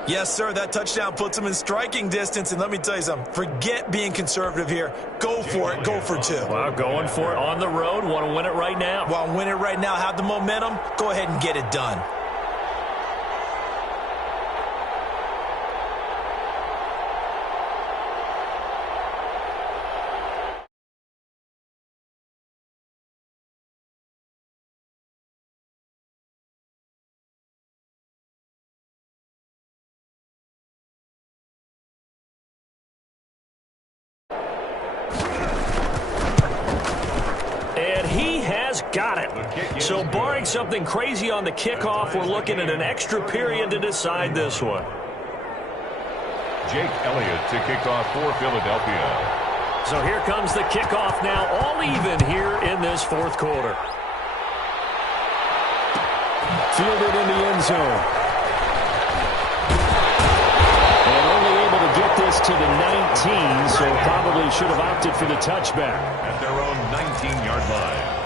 Yes, sir, that touchdown puts them in striking distance. And let me tell you something, forget being conservative here. Go for it, go for 2. Well, going for it on the road, want to win it right now. Want to win it right now, have the momentum, go ahead and get it done. Got it. So barring something crazy on the kickoff, we're looking at an extra period to decide this one. Jake Elliott to kick off for Philadelphia. So here comes the kickoff now, all even here in this 4th quarter. Fielded in the end zone. And only able to get this to the 19, so probably should have opted for the touchback. At their own 19-yard line.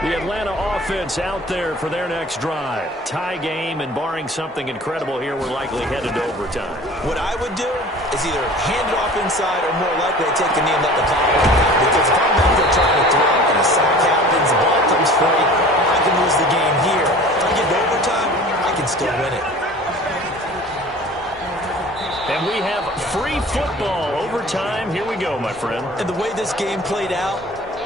The Atlanta offense out there for their next drive. Tie game, and barring something incredible here, we're likely headed to overtime. What I would do is either hand it off inside or more likely to take the knee and let the clock run out. Because if I'm back there trying to throw and a sack happens, the ball comes free, I can lose the game here. If I get to overtime, I can still win it. And we have free football overtime. Here we go, my friend. And the way this game played out,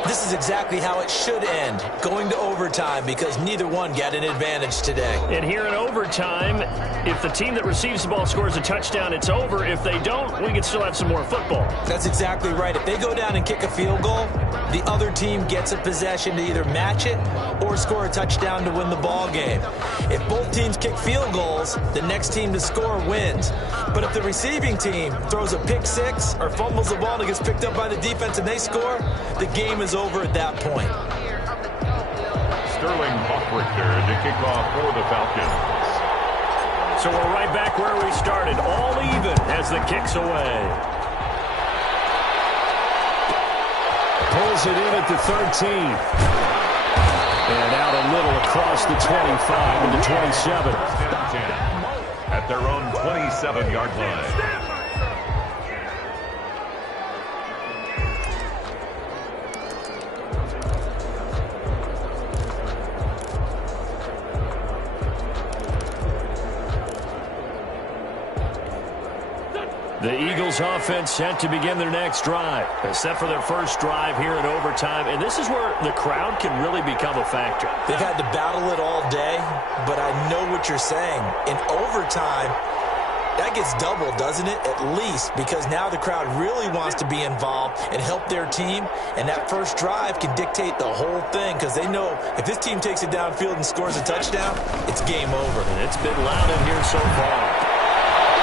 this is exactly how it should end, going to overtime, because neither one got an advantage today. And here in overtime, if the team that receives the ball scores a touchdown, it's over. If they don't, we can still have some more football. That's exactly right. If they go down and kick a field goal, the other team gets a possession to either match it or score a touchdown to win the ball game. If both teams kick field goals, the next team to score wins. But if the receiving team throws a pick six or fumbles the ball and it gets picked up by the defense and they score, the game is over at that point. Sterling Hoffrichter to kick off for the Falcons. So we're right back where we started, all even as the kick's away. Pulls it in at the 13. And out a little across the 25 and the 27. At their own 27-yard line. The Eagles offense set to begin their next drive, except for their first drive here in overtime. And this is where the crowd can really become a factor. They've had to battle it all day, but I know what you're saying. In overtime, that gets doubled, doesn't it? At least, because now the crowd really wants to be involved and help their team. And that first drive can dictate the whole thing because they know if this team takes it downfield and scores a touchdown, it's game over. And it's been loud in here so far.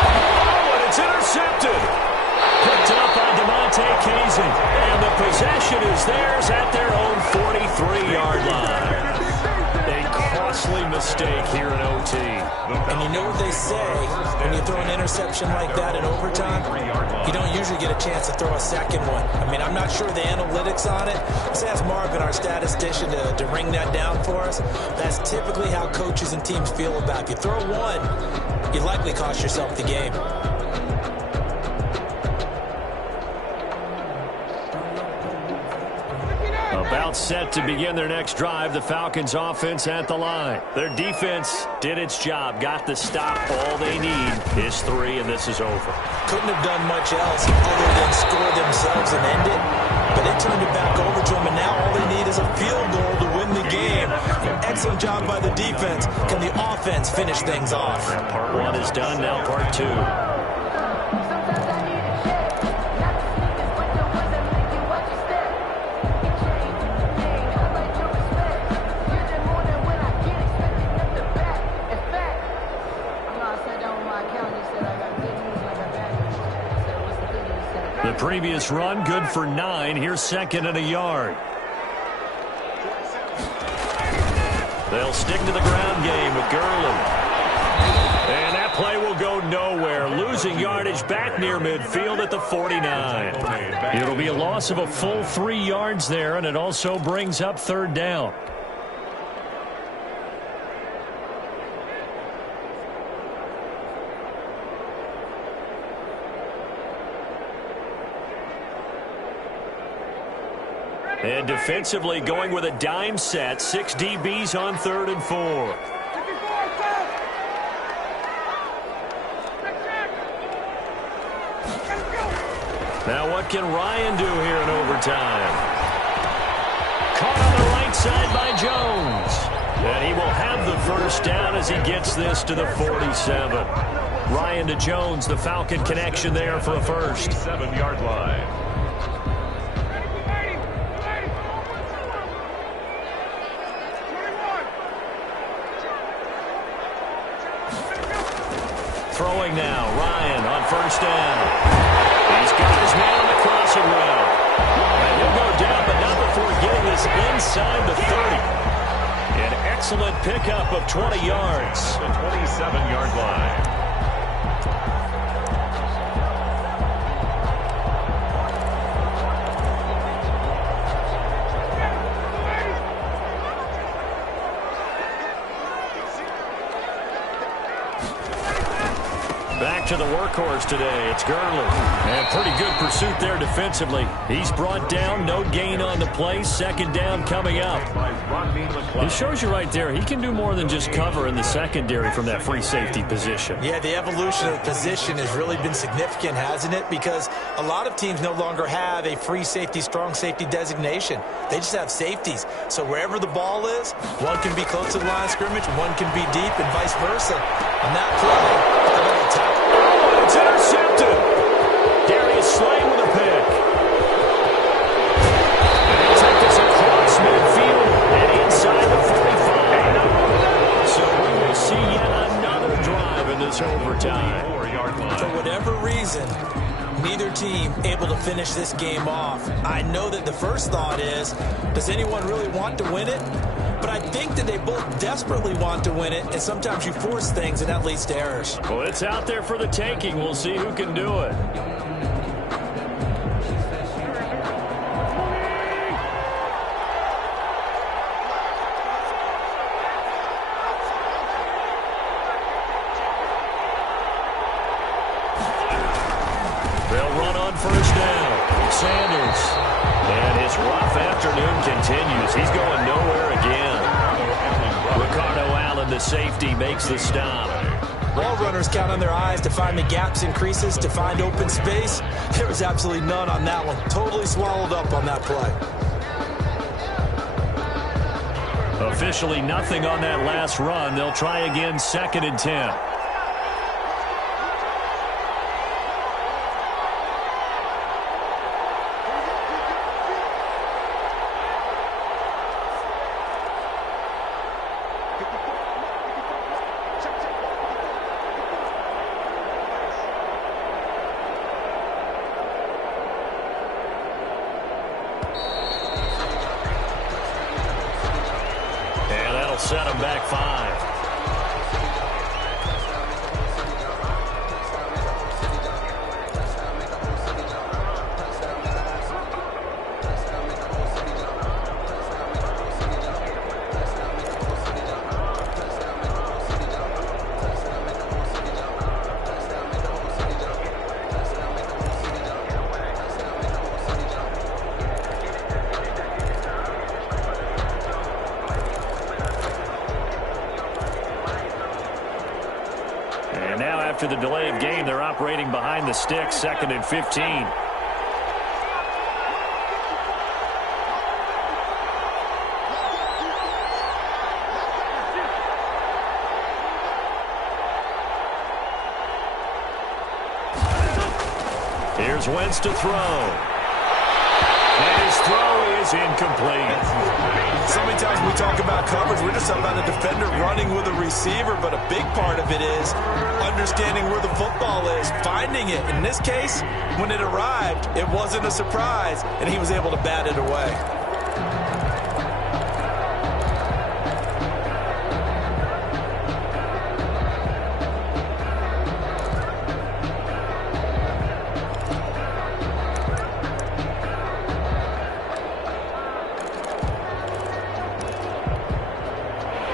Oh, and it's intercepted. Picked up by DeMonte Casey. And the possession is theirs at their own 43-yard line. A costly mistake here in OT. And you know what they say, when you throw an interception like that in overtime, you don't usually get a chance to throw a second one. I mean, I'm not sure the analytics on it. Let's ask Marvin, our statistician, to ring that down for us. That's typically how coaches and teams feel about it. If you throw one, you likely cost yourself the game. About set to begin their next drive, the Falcons offense at the line. Their defense did its job, got the stop. All they need is 3, and this is over. Couldn't have done much else other than score themselves and end it. But they turned it back over to them, and now all they need is a field goal to win the game. An excellent job by the defense. Can the offense finish things off? Part 1 is done, now part 2. The previous run, good for 9. Here's 2nd and a yard. They'll stick to the ground game with Gurley. And that play will go nowhere. Losing yardage back near midfield at the 49. It'll be a loss of a full 3 yards there, and it also brings up 3rd down. And defensively going with a dime set. 6 DBs on 3rd and 4. Now what can Ryan do here in overtime? Caught on the right side by Jones. And he will have the first down as he gets this to the 47. Ryan to Jones, the Falcon connection there for a first. 7-yard line. Throwing now, Ryan on first down. He's got his man on the crossing route. And he'll go down, but not before getting this inside the 30. An excellent pickup of 20 yards. The 27-yard line. Back to the workhorse today. It's Gurley. And pretty good pursuit there defensively. He's brought down. No gain on the play. 2nd down coming up. It shows you right there. He can do more than just cover in the secondary from that free safety position. Yeah, the evolution of the position has really been significant, hasn't it? Because a lot of teams no longer have a free safety, strong safety designation. They just have safeties. So wherever the ball is, one can be close to the line of scrimmage, one can be deep, and vice versa. On that play, it's intercepted. Darius Slay with a pick. And he'll take this across midfield and inside the 45. So we will see yet another drive in this overtime. For whatever reason, neither team able to finish this game off. I know that the first thought is, does anyone really want to win it? But I think that they both desperately want to win it, and sometimes you force things, and that leads to errors. Well, it's out there for the taking. We'll see who can do it. They'll run on first down. Sanders. And his rough afternoon continues. He's going nowhere again. Ricardo Allen, the safety, makes the stop. Ball runners count on their eyes to find the gaps and creases, to find open space. There was absolutely none on that one. Totally swallowed up on that play. Officially nothing on that last run. They'll try again, 2nd and 10. Set him back 5. After the delay of game, they're operating behind the sticks, 2nd and 15. Here's Wentz to throw. And his throw is incomplete. So many times when we talk about coverage, we're just talking about a defender running with a receiver, but a big part of it is understanding where the football is, finding it. In this case, when it arrived, it wasn't a surprise, and he was able to bat it away.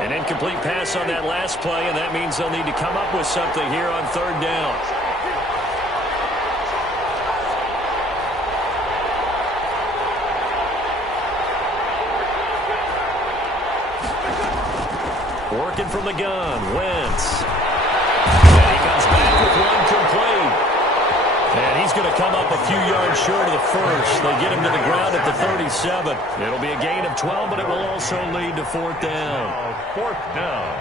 Incomplete pass on that last play, and that means they'll need to come up with something here on 3rd down. Working from the gun, Wentz. And he comes back with one complete. And he's going to come up a few yards short of the first. They get him to the ground at the 37. It'll be a gain of 12, but it will also lead to 4th down. 4th down.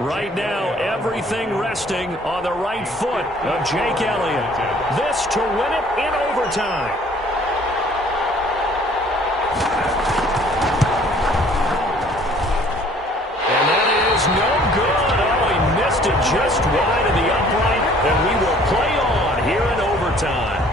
Right now, everything resting on the right foot of Jake Elliott. This to win it in overtime. And that is no good. Oh, he missed it just wide of the upright, and we will play on here in overtime.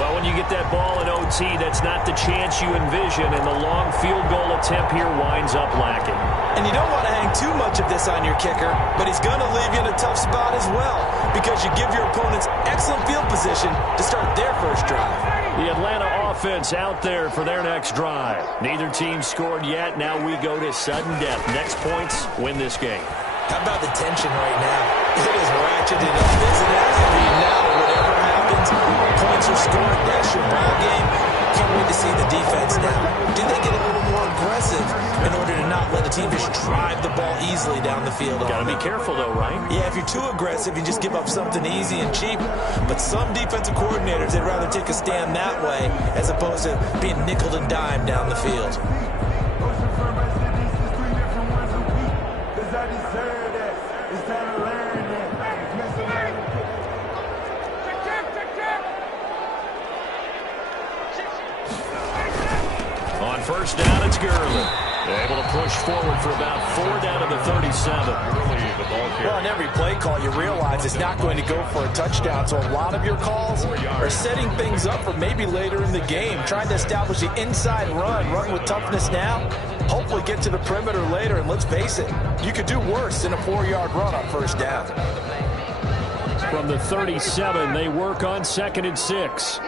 Well, when you get that ball in OT, that's not the chance you envision, and the long field goal attempt here winds up lacking. And you don't want to hang too much of this on your kicker, but he's going to leave you in a tough spot as well, because you give your opponents excellent field position to start their first drive. The Atlanta offense out there for their next drive. Neither team scored yet. Now we go to sudden death. Next points win this game. How about the tension right now? It is ratcheted up, isn't it? I mean, now whatever happens, points are scored. That's your ball game. Can't wait to see the defense now. Do they get a little more aggressive in order to not let a team just drive the ball easily down the field? Got to be careful, though, right? Yeah, if you're too aggressive, you just give up something easy and cheap. But some defensive coordinators, they'd rather take a stand that way as opposed to being nickel and dime down the field. On first down, it's Gurley. They're able to push forward for about 4 down to the 37. Well, on every play call, you realize it's not going to go for a touchdown, so a lot of your calls are setting things up for maybe later in the game, trying to establish the inside run with toughness now, hopefully get to the perimeter later, and let's face it, you could do worse than a 4-yard run on first down. From the 37, they work on 2nd and 6.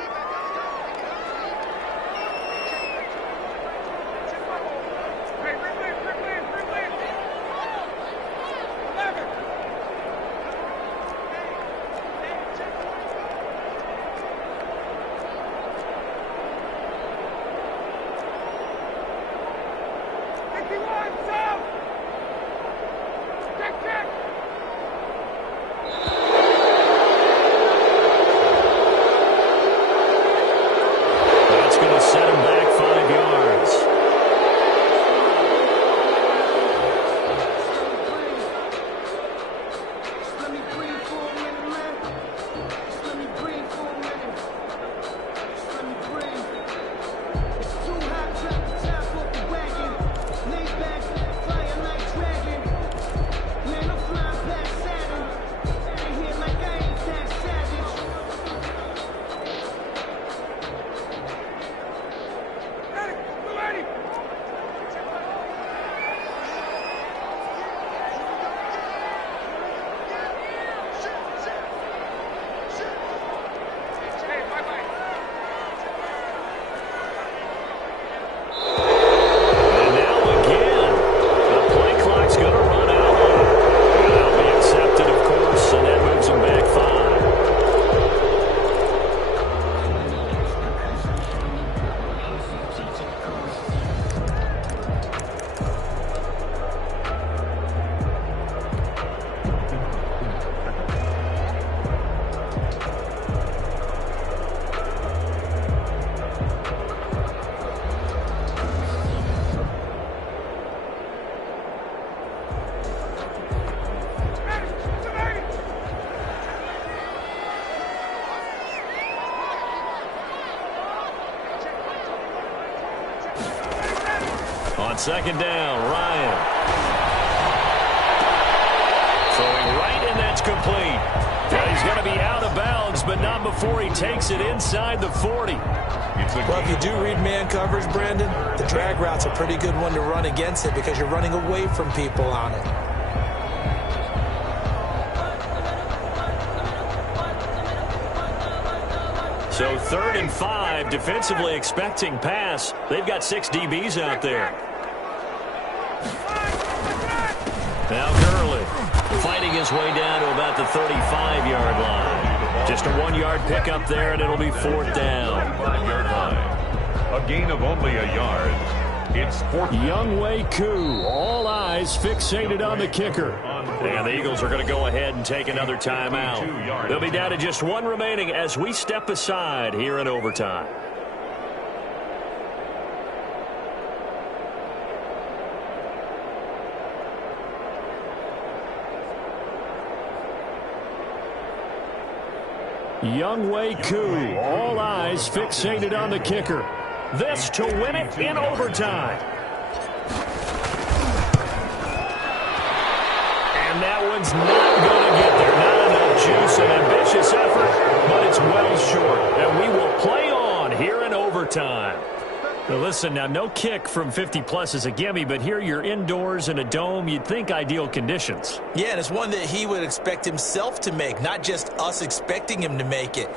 second down, Ryan. Throwing right, and that's complete. Now he's going to be out of bounds, but not before he takes it inside the 40. Well, if you do read man coverage, Brandon, the drag route's a pretty good one to run against it because you're running away from people on it. So 3rd and 5, defensively expecting pass. They've got 6 DBs out there. Now Gurley fighting his way down to about the 35-yard line. Just a 1-yard pickup there, and it'll be 4th down. 5-yard line. A gain of only a yard. It's 4th. Younghoe Koo, all eyes fixated on the kicker. And the Eagles are going to go ahead and take another timeout. They'll be down to just 1 remaining as we step aside here in overtime. Younghoe Koo, all eyes fixated on the kicker. This to win it in overtime. And that one's not going to get there. Not enough juice, an ambitious effort, but it's well short. And we will play on here in overtime. Now listen, now no kick from 50-plus is a gimme, but here you're indoors in a dome. You'd think ideal conditions. Yeah, and it's one that he would expect himself to make, not just us expecting him to make it.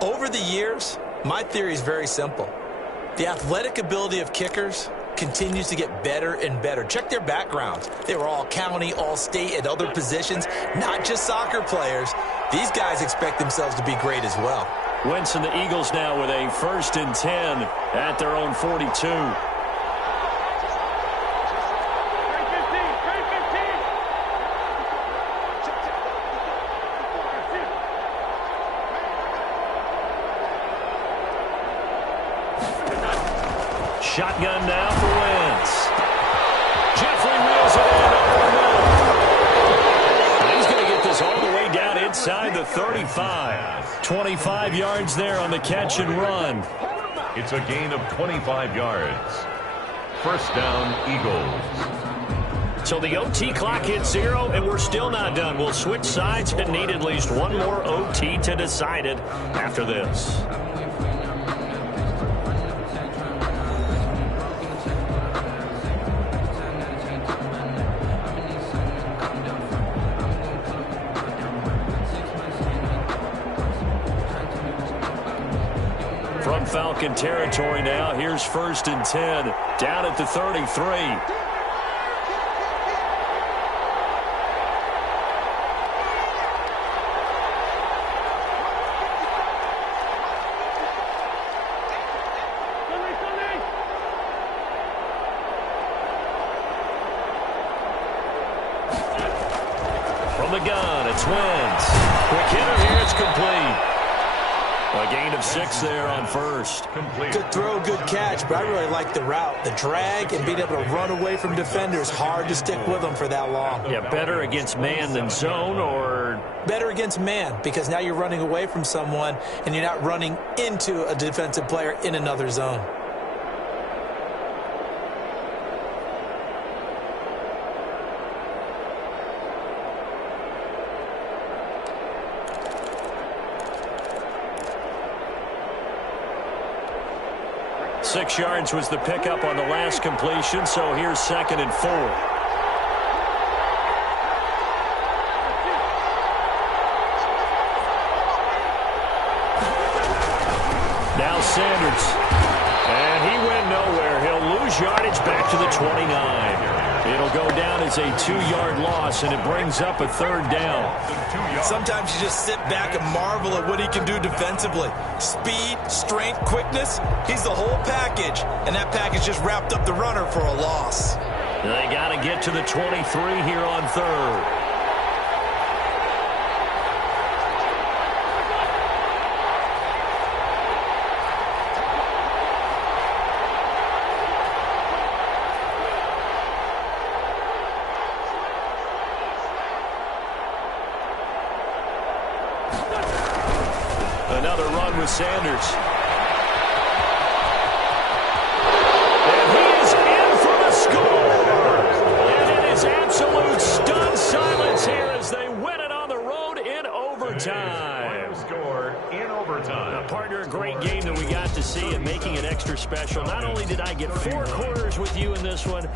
Over the years, my theory is very simple. The athletic ability of kickers continues to get better and better. Check their backgrounds. They were all county, all state, at other positions, not just soccer players. These guys expect themselves to be great as well. Wentz and the Eagles now with a 1st and 10 at their own 42. Shotgun now for Wentz. Jeffrey reels it in over the middle. And he's going to get this all the way down inside the 35. 25 yards there on the catch and run. It's a gain of 25 yards. 1st down, Eagles. So the OT clock hits 0, and we're still not done. We'll switch sides and need at least 1 more OT to decide it after this. From Falcon territory now, here's 1st and 10, down at the 33. From the gun, it's Wentz. Quick hitter here, it's complete. A gain of 6 there on 1st. Complete. Good throw, good catch, but I really like the route. The drag and being able to run away from defenders, hard to stick with them for that long. Yeah, better against man than zone, or? Better against man, because now you're running away from someone and you're not running into a defensive player in another zone. Six yards was the pickup on the last completion, so here's 2nd and 4. Now Sanders. And he went nowhere. He'll lose yardage back to the 29. It'll go down as a 2-yard loss, and it brings up a 3rd down. Sometimes you just sit back and marvel at what he can do defensively. Speed, strength, quickness, he's the whole package. And that package just wrapped up the runner for a loss. They got to get to the 23 here on 3rd. Another run with Sanders. And he is in for the score. Falcons here as they win it on the road in overtime. Score in overtime. Now, partner, a great game that we got to see and making it extra special. Not only did I get 4 quarters with you in this one,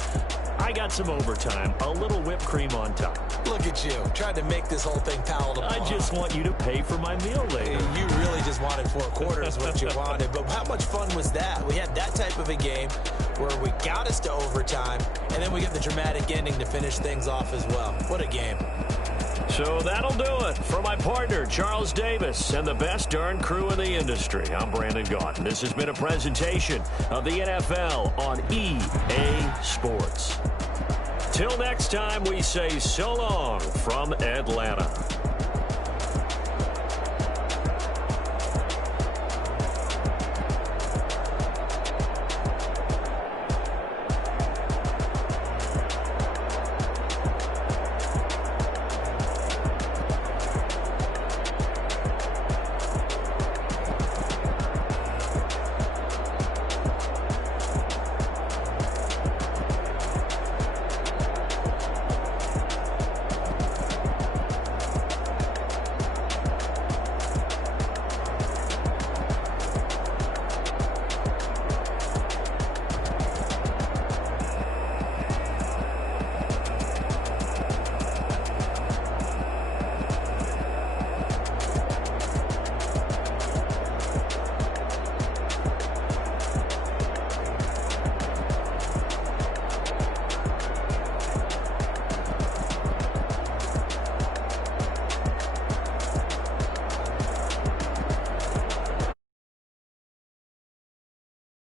I got some overtime, a little whipped cream on top. Look at you, tried to make this whole thing palatable. I just want you to pay for my meal later. You really just wanted 4 quarters, what you wanted. But how much fun was that? We had that type of a game where we got us to overtime, and then we get the dramatic ending to finish things off as well. What a game. So that'll do it for my partner, Charles Davis, and the best darn crew in the industry. I'm Brandon Gaudin. This has been a presentation of the NFL on EA Sports. Till next time, we say so long from Atlanta.